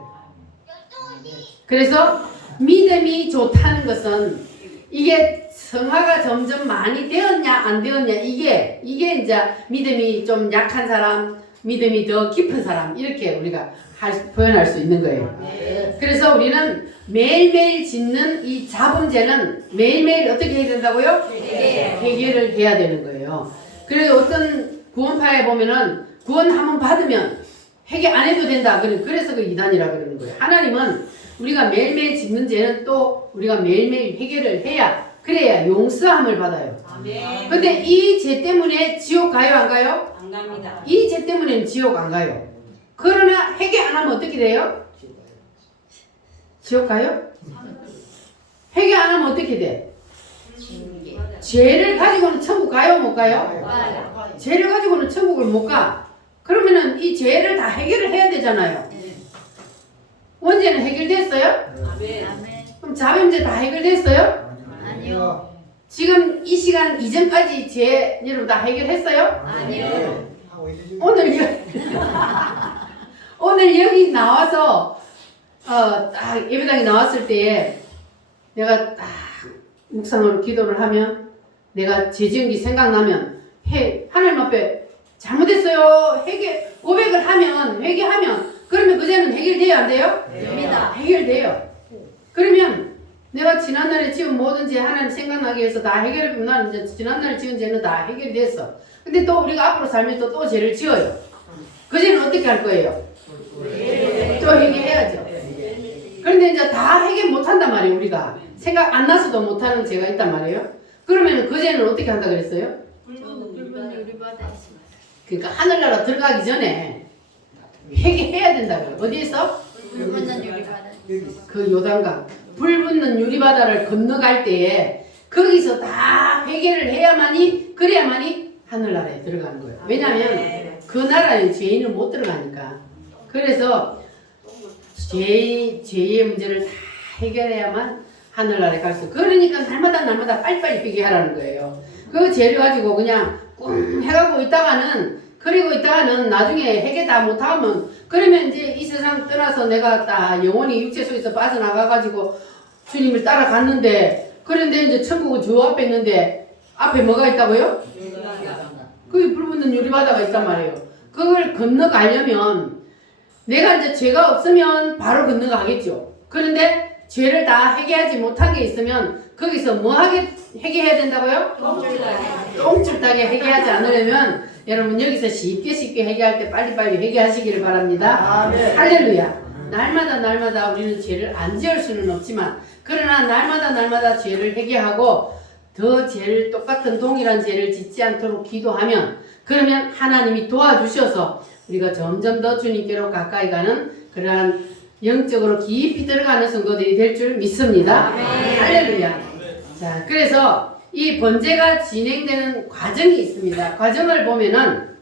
그래서 믿음이 좋다는 것은 이게 성화가 점점 많이 되었냐 안 되었냐, 이게 이제 믿음이 좀 약한 사람, 믿음이 더 깊은 사람, 이렇게 우리가 표현할 수 있는 거예요. 그래서 우리는 매일매일 짓는 이 잡음죄는 매일매일 어떻게 해야 된다고요? 해결을 해야 되는 거예요. 그래서 어떤 구원파에 보면은 구원 한번 받으면 해결 안 해도 된다. 그래서 그 이단이라 그러는 거예요. 하나님은 우리가 매일매일 짓는 죄는 또 우리가 매일매일 해결을 해야, 그래야 용서함을 받아요. 근데 이 죄 때문에 지옥 가요, 안 가요? 안 갑니다. 이 죄 때문에는 지옥 안 가요. 그러나 해결 안 하면 어떻게 돼요? 지옥 가요? 해결 안 하면 어떻게 돼? 죄를 가지고는 천국 가요, 못 가요? 죄를 가지고는 천국을 못 가. 그러면은 이 죄를 다 해결을 해야 되잖아요. 원죄는 해결됐어요? 그럼 잡음죄 다 해결됐어요? 아니요. 지금 이 시간 이전까지 죄 여러분 다 해결했어요? 아니요. 오늘 여기 나와서 딱 예배당에 나왔을 때에 내가 딱 묵상으로 기도를 하면 내가 죄 지은 게 생각나면 하나님 앞에 잘못했어요 고백을 하면, 회개하면 그러면 그 죄는 해결돼요, 안 돼요? 됩니다. 해결돼요. 그러면 내가 지난날에 지은 모든 죄 하나님 생각나게 해서 다 해결해보면 나는 이제 지난날에 지은 죄는 다 해결이 됐어. 근데 또 우리가 앞으로 살면서 또 죄를 지어요. 그 죄는 어떻게 할 거예요? 또 해결해야죠. 그런데 이제 다 해결 못한단 말이에요. 우리가 생각 안 나서도 못하는 죄가 있단 말이에요. 그러면 그 죄는 어떻게 한다 그랬어요? 불분 유리바다에 있습니다. 그러니까 하늘나라 들어가기 전에 회개해야 된다고요. 어디에서? 불붙는 유리바다. 그 요단강 불 붙는 유리바다를 건너갈 때에 거기서 다 회개를 해야만이 그래야만이 하늘나라에 들어가는 거예요. 왜냐하면 그 나라에 죄인은 못 들어가니까. 그래서 죄의 문제를 다 해결해야만 하늘나라에 갈 수 있어요. 그러니까 날마다 빨리빨리 회개하라는 거예요. 그 죄를 가지고 그냥 꿍 해가고 있다가는 그리고 있다가는 나중에 회개 다 못하면 그러면 이제 이 세상 떠나서 내가 다 영원히 육체 속에서 빠져나가가지고 주님을 따라갔는데 그런데 이제 천국은 저 앞에 있는데 앞에 뭐가 있다고요? 거기 불 붙는 유리바다가 있단 말이에요. 그걸 건너가려면 내가 이제 죄가 없으면 바로 건너가겠죠. 그런데 죄를 다 회개하지 못한 게 있으면 거기서 뭐 하게 회개해야 된다고요? 똥줄따게 회개하지 않으려면 여러분 여기서 쉽게 회개할 때 빨리빨리 회개하시기를 바랍니다. 할렐루야. 날마다 우리는 죄를 안 지을 수는 없지만 그러나 날마다 죄를 회개하고 더 죄를 똑같은 동일한 죄를 짓지 않도록 기도하면 그러면 하나님이 도와주셔서 우리가 점점 더 주님께로 가까이 가는 그러한 영적으로 깊이 들어가는 성도들이 될 줄 믿습니다. 할렐루야. 자, 그래서 이 번제가 진행되는 과정이 있습니다. 과정을 보면은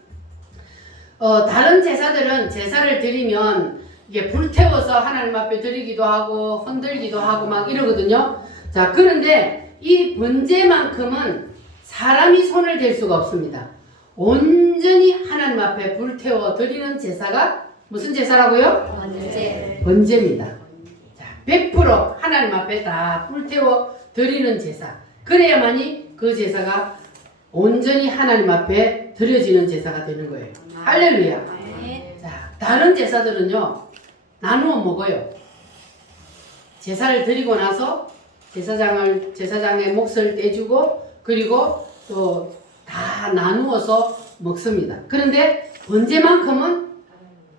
다른 제사들은 제사를 드리면 이게 불태워서 하나님 앞에 드리기도 하고 흔들기도 하고 막 이러거든요. 자, 그런데 이 번제만큼은 사람이 손을 댈 수가 없습니다. 온전히 하나님 앞에 불태워 드리는 제사가 무슨 제사라고요? 번제입니다. 자, 100% 하나님 앞에 다 불태워 드리는 제사. 그래야만이 그 제사가 온전히 하나님 앞에 드려지는 제사가 되는 거예요. 할렐루야. 자, 다른 제사들은요, 나누어 먹어요. 제사를 드리고 나서 제사장의 몫을 떼주고, 그리고 또 다 나누어서 먹습니다. 그런데 번제만큼은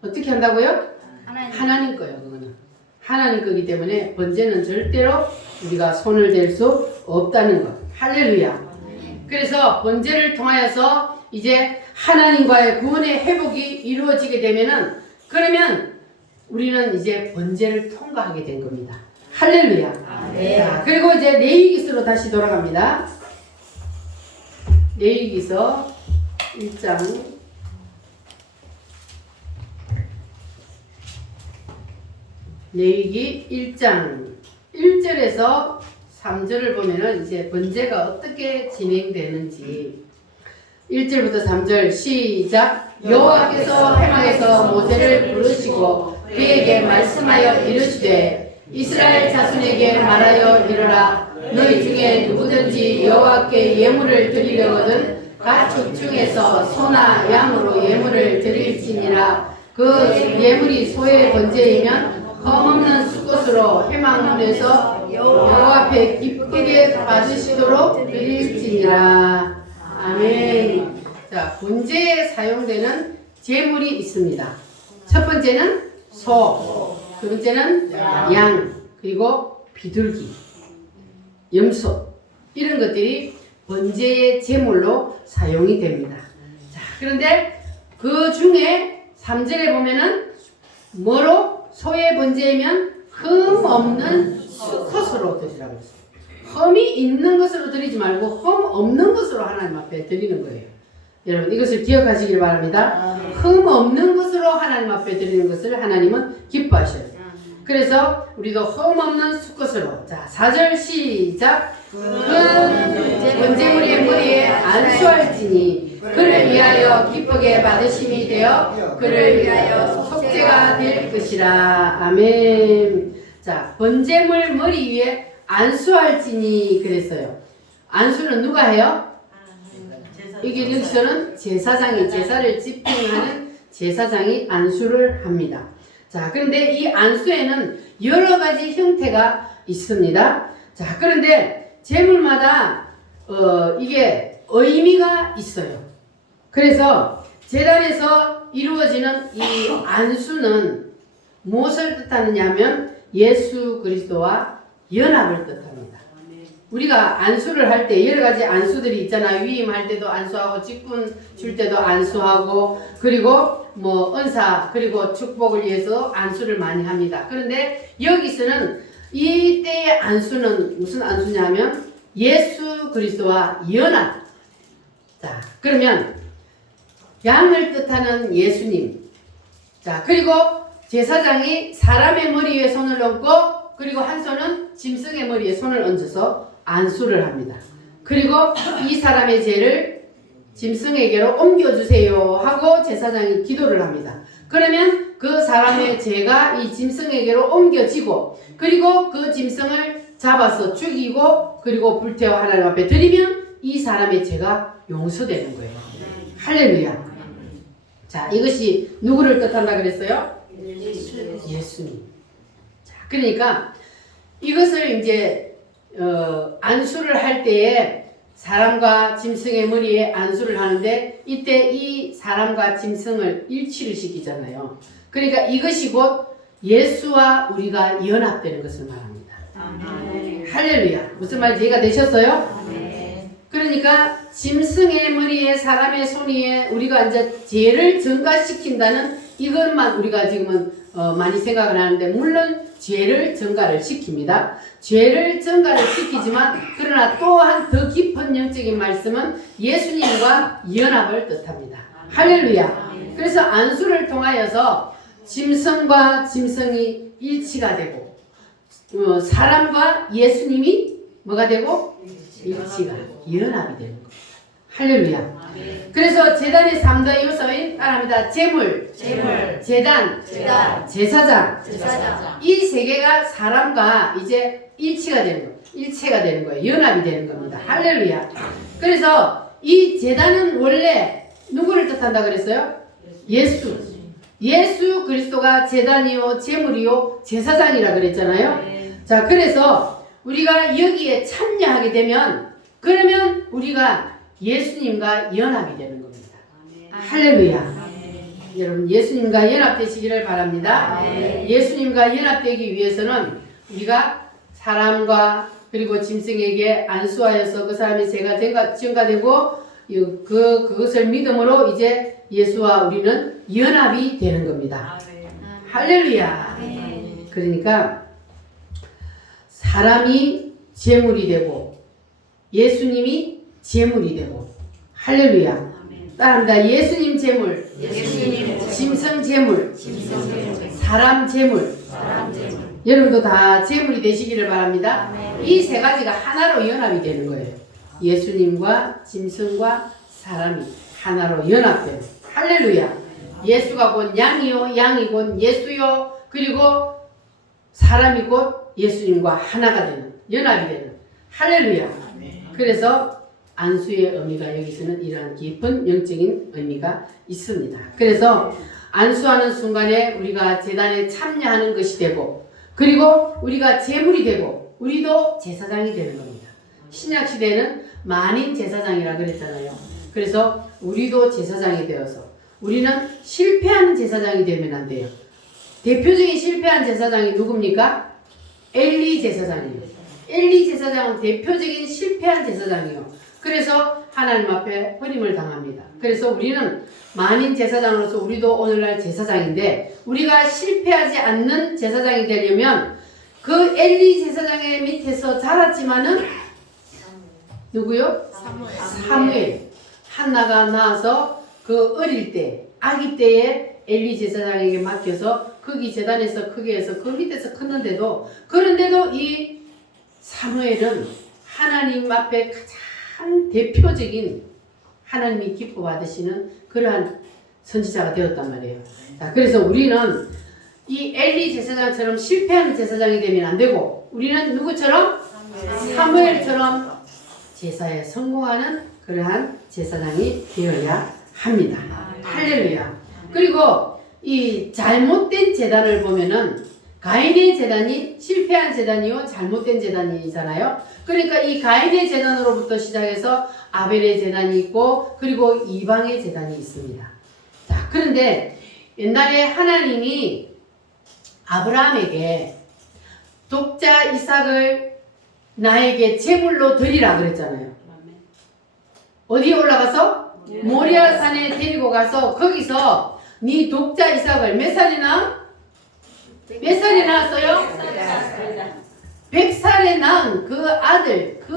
어떻게 한다고요? 하나님 거예요, 그거는. 하나님 거기 때문에 번제는 절대로 우리가 손을 댈 수 없다는 것. 할렐루야. 그래서 번제를 통하여서 이제 하나님과의 구원의 회복이 이루어지게 되면은 그러면 우리는 이제 번제를 통과하게 된 겁니다. 할렐루야. 자, 그리고 이제 레위기서로 다시 돌아갑니다. 레위기서 1장 레위기 1장 1절에서 3절을 보면은 이제 번제가 어떻게 진행되는지 1절부터 3절 시작. 여호와께서 회막에서 모세를 부르시고 그에게 말씀하여 이르시되 이스라엘 자손에게 말하여 이르라. 너희 중에 누구든지 여호와께 예물을 드리려거든 가축 중에서 소나 양으로 예물을 드릴지니라. 그 예물이 소의 번제이면 흠없는 수컷으로 회막문에서 여호와 앞에 기쁘게 받으시도록 드릴지니라. 아멘. 자, 번제에 사용되는 제물이 있습니다. 첫 번째는 소, 두 번째는 양, 그리고 비둘기, 염소 이런 것들이 번제의 제물로 사용이 됩니다. 자, 그런데 그 중에 3절에 보면은 뭐로? 소의 번제이면 흠 없는 수컷으로 드리라고 했어요. 흠이 있는 것으로 드리지 말고 흠 없는 것으로 하나님 앞에 드리는 거예요. 여러분 이것을 기억하시길 바랍니다. 흠 없는 것으로 하나님 앞에 드리는 것을 하나님은 기뻐하셔요. 그래서 우리도 흠 없는 수컷으로. 자, 4절 시작. 그 번제물의 머리에 안수할지니 그를 위하여 기쁘게 받으심이 되어 그를 위하여 속죄가 될 것이라. 아멘. 자, 번제물 머리 위에 안수할지니 그랬어요. 안수는 누가 해요? 이게 여기서는 제사장이 제사를 집행하는 제사장이 안수를 합니다. 자, 그런데 이 안수에는 여러 가지 형태가 있습니다. 자, 그런데 제물마다 이게 의미가 있어요. 그래서 제단에서 이루어지는 이 안수는 무엇을 뜻하느냐 하면 예수 그리스도와 연합을 뜻합니다. 우리가 안수를 할 때 여러 가지 안수들이 있잖아요. 위임할 때도 안수하고 직분 줄 때도 안수하고 그리고 뭐 은사 그리고 축복을 위해서 안수를 많이 합니다. 그런데 여기서는 이때의 안수는 무슨 안수냐면 예수 그리스도와 연합. 자, 그러면 양을 뜻하는 예수님. 자, 그리고 제사장이 사람의 머리 위에 손을 얹고 그리고 한 손은 짐승의 머리에 손을 얹어서 안수를 합니다. 그리고 이 사람의 죄를 짐승에게로 옮겨주세요 하고 제사장이 기도를 합니다. 그러면 그 사람의 죄가 이 짐승에게로 옮겨지고 그리고 그 짐승을 잡아서 죽이고 그리고 불태워 하나님 앞에 드리면 이 사람의 죄가 용서되는 거예요. 할렐루야. 자, 이것이 누구를 뜻한다 그랬어요? 예수님. 자, 그러니까 이것을 이제 안수를 할 때에 사람과 짐승의 머리에 안수를 하는데 이때 이 사람과 짐승을 일치를 시키잖아요. 그러니까 이것이 곧 예수와 우리가 연합되는 것을 말합니다. 할렐루야. 무슨 말인지 이해가 되셨어요? 그러니까 짐승의 머리에 사람의 손 위에 우리가 이제 죄를 증가시킨다는 이것만 우리가 지금은 많이 생각을 하는데 물론 죄를 증가를 시킵니다. 죄를 증가를 시키지만 그러나 또한 더 깊은 영적인 말씀은 예수님과 연합을 뜻합니다. 할렐루야. 그래서 안수를 통하여서 짐승과 짐승이 일치가 되고 사람과 예수님이 뭐가 되고 일치가 연합이 되는 겁니다. 할렐루야. 그래서 제단의 3대 요소인 따라합니다. 제물, 제단, 제사장. 이 세 개가 사람과 이제 일치가 되는 거예요. 일체가 되는 거예요. 연합이 되는 겁니다. 할렐루야. 그래서 이 제단은 원래 누구를 뜻한다 그랬어요? 예수 그리스도가 제단이요, 제물이요, 제사장이라 그랬잖아요. 자, 그래서 우리가 여기에 참여하게 되면 그러면 우리가 예수님과 연합이 되는 겁니다. 할렐루야. 여러분 예수님과 연합되시기를 바랍니다. 예수님과 연합되기 위해서는 우리가 사람과 그리고 짐승에게 안수하여서 그 사람의 죄가 증가되고 그것을 믿음으로 이제 예수와 우리는 연합이 되는 겁니다. 할렐루야. 그러니까 사람이 제물이 되고 예수님이 제물이 되고 할렐루야. 따라합니다. 예수님 제물, 짐승 제물, 사람 제물. 여러분도 다 제물이 되시기를 바랍니다. 이 세 가지가 하나로 연합이 되는 거예요. 예수님과 짐승과 사람이 하나로 연합되는. 할렐루야. 예수가 곧 양이요, 양이 곧 예수요, 그리고 사람이 곧 예수님과 하나가 되는, 연합이 되는. 할렐루야. 그래서 안수의 의미가 여기서는 이러한 깊은 영적인 의미가 있습니다. 그래서 안수하는 순간에 우리가 제단에 참여하는 것이 되고 그리고 우리가 제물이 되고 우리도 제사장이 되는 겁니다. 신약시대에는 만인 제사장이라 그랬잖아요. 그래서 우리도 제사장이 되어서 우리는 실패하는 제사장이 되면 안 돼요. 대표적인 실패한 제사장이 누굽니까? 엘리 제사장이에요. 엘리 제사장은 대표적인 실패한 제사장이에요. 그래서 하나님 앞에 버림을 당합니다. 그래서 우리는 만인 제사장으로서 우리도 오늘날 제사장인데 우리가 실패하지 않는 제사장이 되려면 그 엘리 제사장의 밑에서 자랐지만은 누구요? 사무엘. 한나가 낳아서 그 어릴 때 아기 때에 엘리 제사장에게 맡겨서 거기 제단에서 크게 해서 그 밑에서 컸는데도 그런데도 이 사무엘은 하나님 앞에 가장 대표적인 하나님이 기뻐 받으시는 그러한 선지자가 되었단 말이에요. 자, 그래서 우리는 이 엘리 제사장처럼 실패하는 제사장이 되면 안 되고 우리는 누구처럼? 사무엘처럼 제사에 성공하는 그러한 제사장이 되어야 합니다. 할렐루야. 그리고 이 잘못된 제단을 보면은 가인의 제단이 실패한 제단이요 잘못된 제단이잖아요. 그러니까 이 가인의 제단으로부터 시작해서 아벨의 제단이 있고 그리고 이방의 제단이 있습니다. 자, 그런데 옛날에 하나님이 아브라함에게 독자 이삭을 나에게 제물로 드리라 그랬잖아요. 어디에 올라가서? 모리아 산에 데리고 가서 거기서 네 독자 이삭을 몇 살이나? 몇 살에 낳았어요? 100살에 낳은 그 아들, 그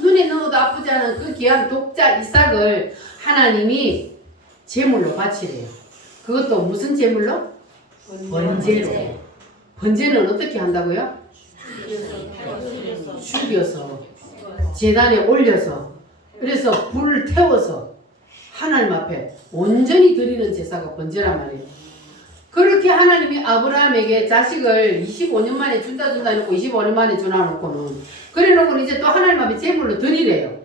눈에 넣어도 아프지 않은 그 귀한 독자 이삭을 하나님이 제물로 바치래요. 그것도 무슨 제물로? 번제로. 번제는 어떻게 한다고요? 죽여서 제단에 올려서 그래서 불을 태워서 하나님 앞에 온전히 드리는 제사가 번제란 말이에요. 그렇게 하나님이 아브라함에게 자식을 25년 만에 준다 놓고 25년 만에 주나 놓고는 그래 놓고는 이제 또 하나님 앞에 제물로 드리래요.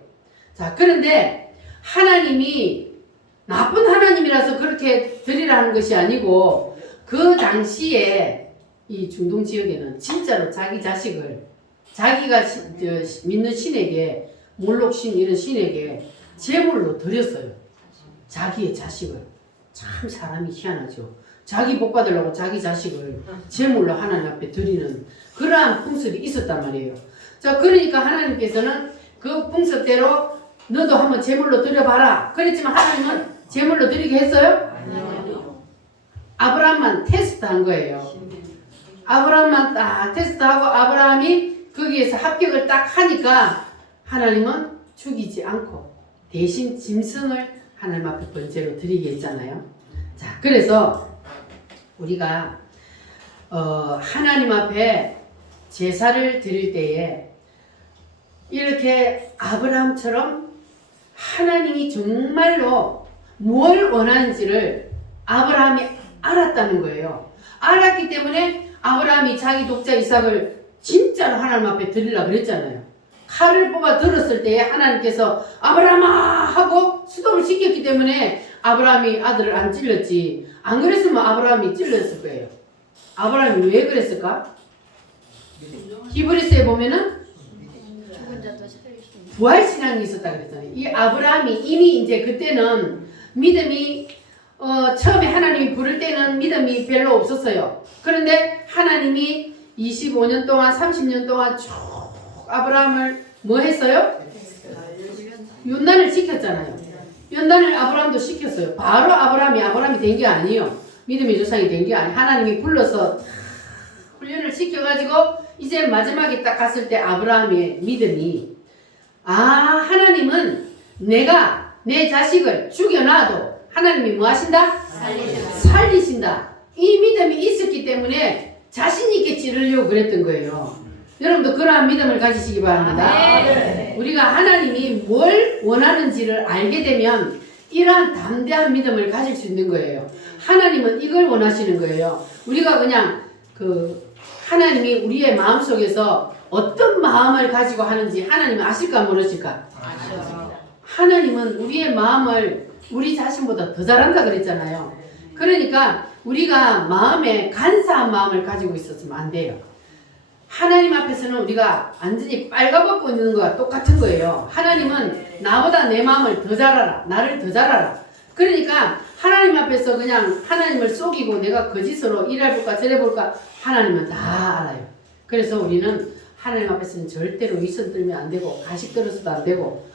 자, 그런데 하나님이 나쁜 하나님이라서 그렇게 드리라는 것이 아니고 그 당시에 이 중동 지역에는 진짜로 자기 자식을 자기가 믿는 신에게 몰록신 이런 신에게 제물로 드렸어요. 자기의 자식을. 참 사람이 희한하죠. 자기 복 받으려고 자기 자식을 제물로 하나님 앞에 드리는 그러한 풍습이 있었단 말이에요. 자, 그러니까 하나님께서는 그 풍습대로 너도 한번 제물로 드려봐라. 그랬지만 하나님은 제물로 드리게 했어요? 아브라함만 테스트한 거예요. 아브라함만 딱 테스트하고 아브라함이 거기에서 합격을 딱 하니까 하나님은 죽이지 않고 대신 짐승을 하나님 앞에 번제로 드리게 했잖아요. 자, 그래서 우리가 하나님 앞에 제사를 드릴 때에 이렇게 아브라함처럼 하나님이 정말로 뭘 원하는지를 아브라함이 알았다는 거예요. 알았기 때문에 아브라함이 자기 독자 이삭을 진짜로 하나님 앞에 드리려고 그랬잖아요. 칼을 뽑아 들었을 때에 하나님께서 아브라함아 하고 수동을 시켰기 때문에 아브라함이 아들을 안 찔렀지. 안 그랬으면 아브라함이 찔렀을 거예요. 아브라함이 왜 그랬을까? 히브리서에 보면은 부활신앙이 있었다 그랬잖아요. 이 아브라함이 이미 이제 그때는 믿음이 처음에 하나님이 부를 때는 믿음이 별로 없었어요. 그런데 하나님이 25년 동안 30년 동안 쭉 아브라함을 뭐 했어요? 윰단을 시켰잖아요. 윰단을 아브라함도 시켰어요. 바로 아브라함이 된 게 아니에요. 믿음의 조상이 된 게 아니에요. 하나님이 불러서 훈련을 시켜가지고 이제 마지막에 딱 갔을 때 아브라함의 믿음이 하나님은 내가 내 자식을 죽여놔도 하나님이 뭐 하신다? 살리신다. 이 믿음이 있었기 때문에 자신 있게 찌르려고 그랬던 거예요. 여러분도 그러한 믿음을 가지시기 바랍니다. 우리가 하나님이 뭘 원하는지를 알게 되면 이러한 담대한 믿음을 가질 수 있는 거예요. 하나님은 이걸 원하시는 거예요. 우리가 그냥 하나님이 우리의 마음속에서 어떤 마음을 가지고 하는지 하나님은 아실까 모르실까? 하나님은 우리의 마음을 우리 자신보다 더 잘한다 그랬잖아요. 그러니까 우리가 마음에 간사한 마음을 가지고 있었으면 안 돼요. 하나님 앞에서는 우리가 완전히 빨가벗고 있는 거와 똑같은 거예요. 하나님은 나보다 내 마음을 더 잘 알아. 나를 더 잘 알아. 그러니까 하나님 앞에서 그냥 하나님을 속이고 내가 거짓으로 이래볼까 저래볼까 하나님은 다 알아요. 그래서 우리는 하나님 앞에서는 절대로 위선 들면 안 되고 가식 들어서도 안 되고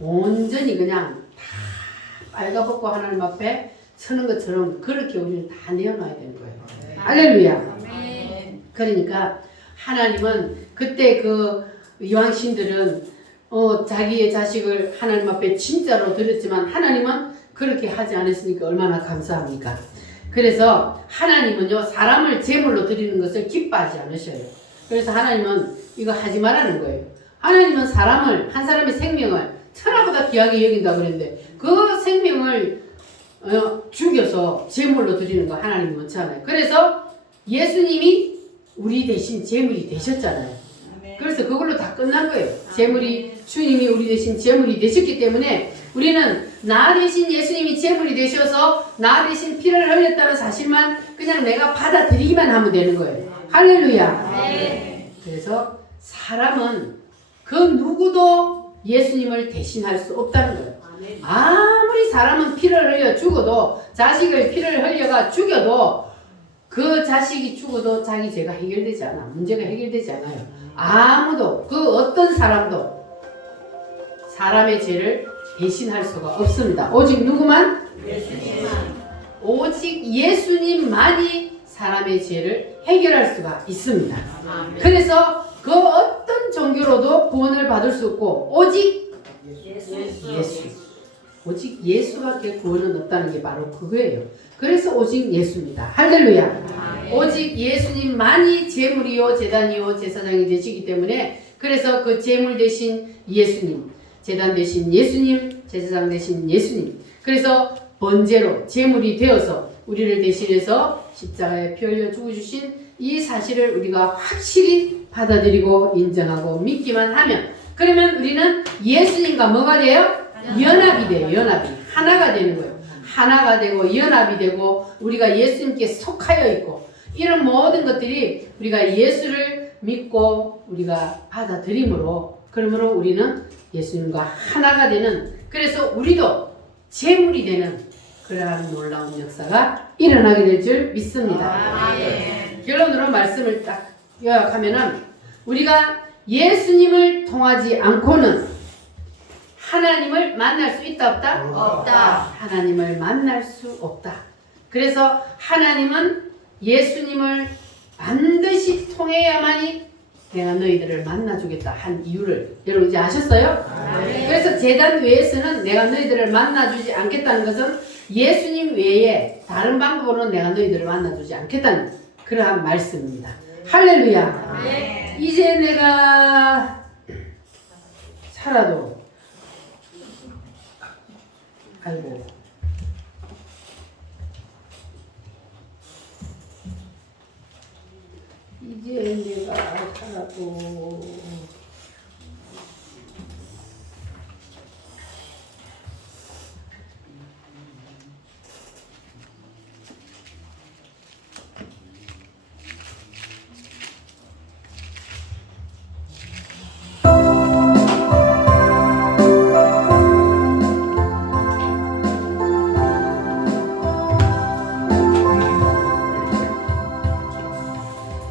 온전히 그냥 다 빨가벗고 하나님 앞에 서는 것처럼 그렇게 우리는 다 내어놔야 되는 거예요. 할렐루야. 그러니까 하나님은 그때 그 이왕신들은 자기의 자식을 하나님 앞에 진짜로 드렸지만 하나님은 그렇게 하지 않았으니까 얼마나 감사합니까? 그래서 하나님은요 사람을 제물로 드리는 것을 기뻐하지 않으셔요. 그래서 하나님은 이거 하지 말라는 거예요. 하나님은 사람을 한 사람의 생명을 천하보다 귀하게 여긴다고 그랬는데 그 생명을 죽여서 제물로 드리는 거 하나님이 원치 않아요. 그래서 예수님이 우리 대신 제물이 되셨잖아요. 그래서 그걸로 다 끝난 거예요. 주님이 우리 대신 제물이 되셨기 때문에 우리는 나 대신 예수님이 제물이 되셔서 나 대신 피를 흘렸다는 사실만 그냥 내가 받아들이기만 하면 되는 거예요. 할렐루야. 그래서 사람은 그 누구도 예수님을 대신할 수 없다는 거예요. 아무리 사람은 피를 흘려 죽어도 자식을 피를 흘려가 죽여도 그 자식이 죽어도 자기 죄가 해결되지 않아. 문제가 해결되지 않아요. 아무도 그 어떤 사람도 사람의 죄를 대신할 수가 없습니다. 오직 누구만? 오직 예수님만이 사람의 죄를 해결할 수가 있습니다. 그래서 그 어떤 종교로도 구원을 받을 수 없고 오직 예수. 오직 예수밖에 구원은 없다는 게 바로 그거예요. 그래서 오직 예수입니다. 할렐루야. 오직 예수님만이 제물이요 제단이요 제사장이 되시기 때문에 그래서 그 제물 대신 예수님, 제단 대신 예수님, 제사장 대신 예수님. 그래서 번제로 제물이 되어서 우리를 대신해서 십자가에 피 흘려 죽어주신 이 사실을 우리가 확실히 받아들이고 인정하고 믿기만 하면 그러면 우리는 예수님과 뭐가 돼요? 연합이 돼요. 연합이. 하나가 되는 거예요. 하나가 되고 연합이 되고 우리가 예수님께 속하여 있고 이런 모든 것들이 우리가 예수를 믿고 우리가 받아들임으로 그러므로 우리는 예수님과 하나가 되는 그래서 우리도 제물이 되는 그러한 놀라운 역사가 일어나게 될 줄 믿습니다. 결론으로 말씀을 딱 요약하면은 우리가 예수님을 통하지 않고는 하나님을 만날 수 있다 없다? 없다. 하나님을 만날 수 없다. 그래서 하나님은 예수님을 반드시 통해야만이 내가 너희들을 만나주겠다 한 이유를 여러분 이제 아셨어요? 그래서 제단 외에서는 내가 너희들을 만나주지 않겠다는 것은 예수님 외에 다른 방법으로는 내가 너희들을 만나주지 않겠다는 그러한 말씀입니다. 할렐루야. 이제 내가 살아도 아이고 이제 내가 살아도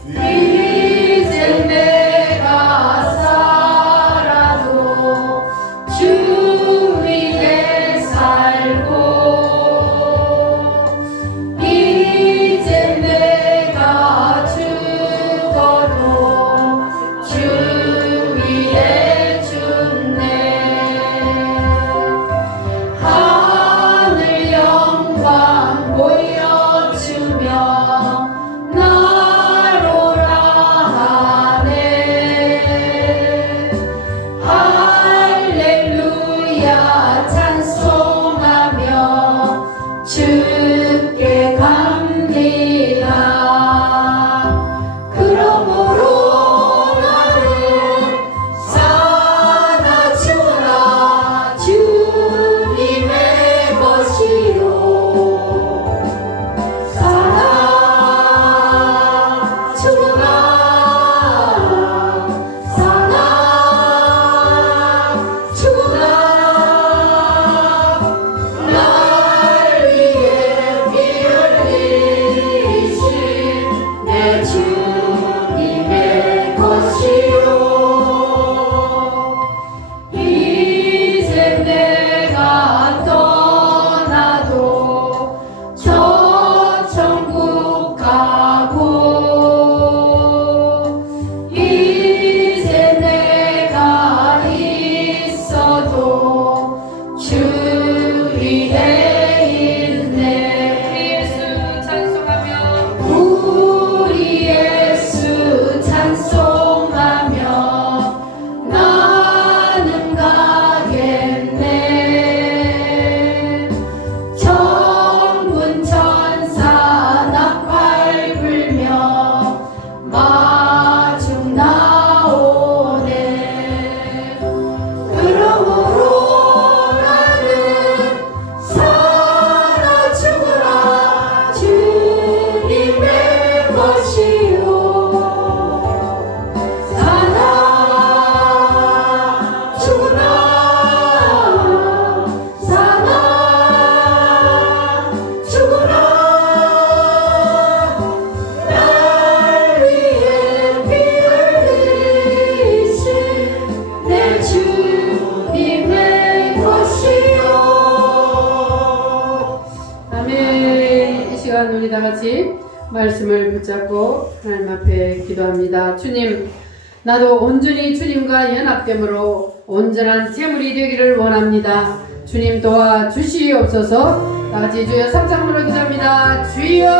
이제 내가 시간 우리 다 같이 말씀을 붙잡고 하나님 앞에 기도합니다. 주님, 나도 온전히 주님과 연합됨으로 온전한 재물이 되기를 원합니다. 주님 도와주시옵소서. 다 같이 주여 삼창으로 기도합니다. 주여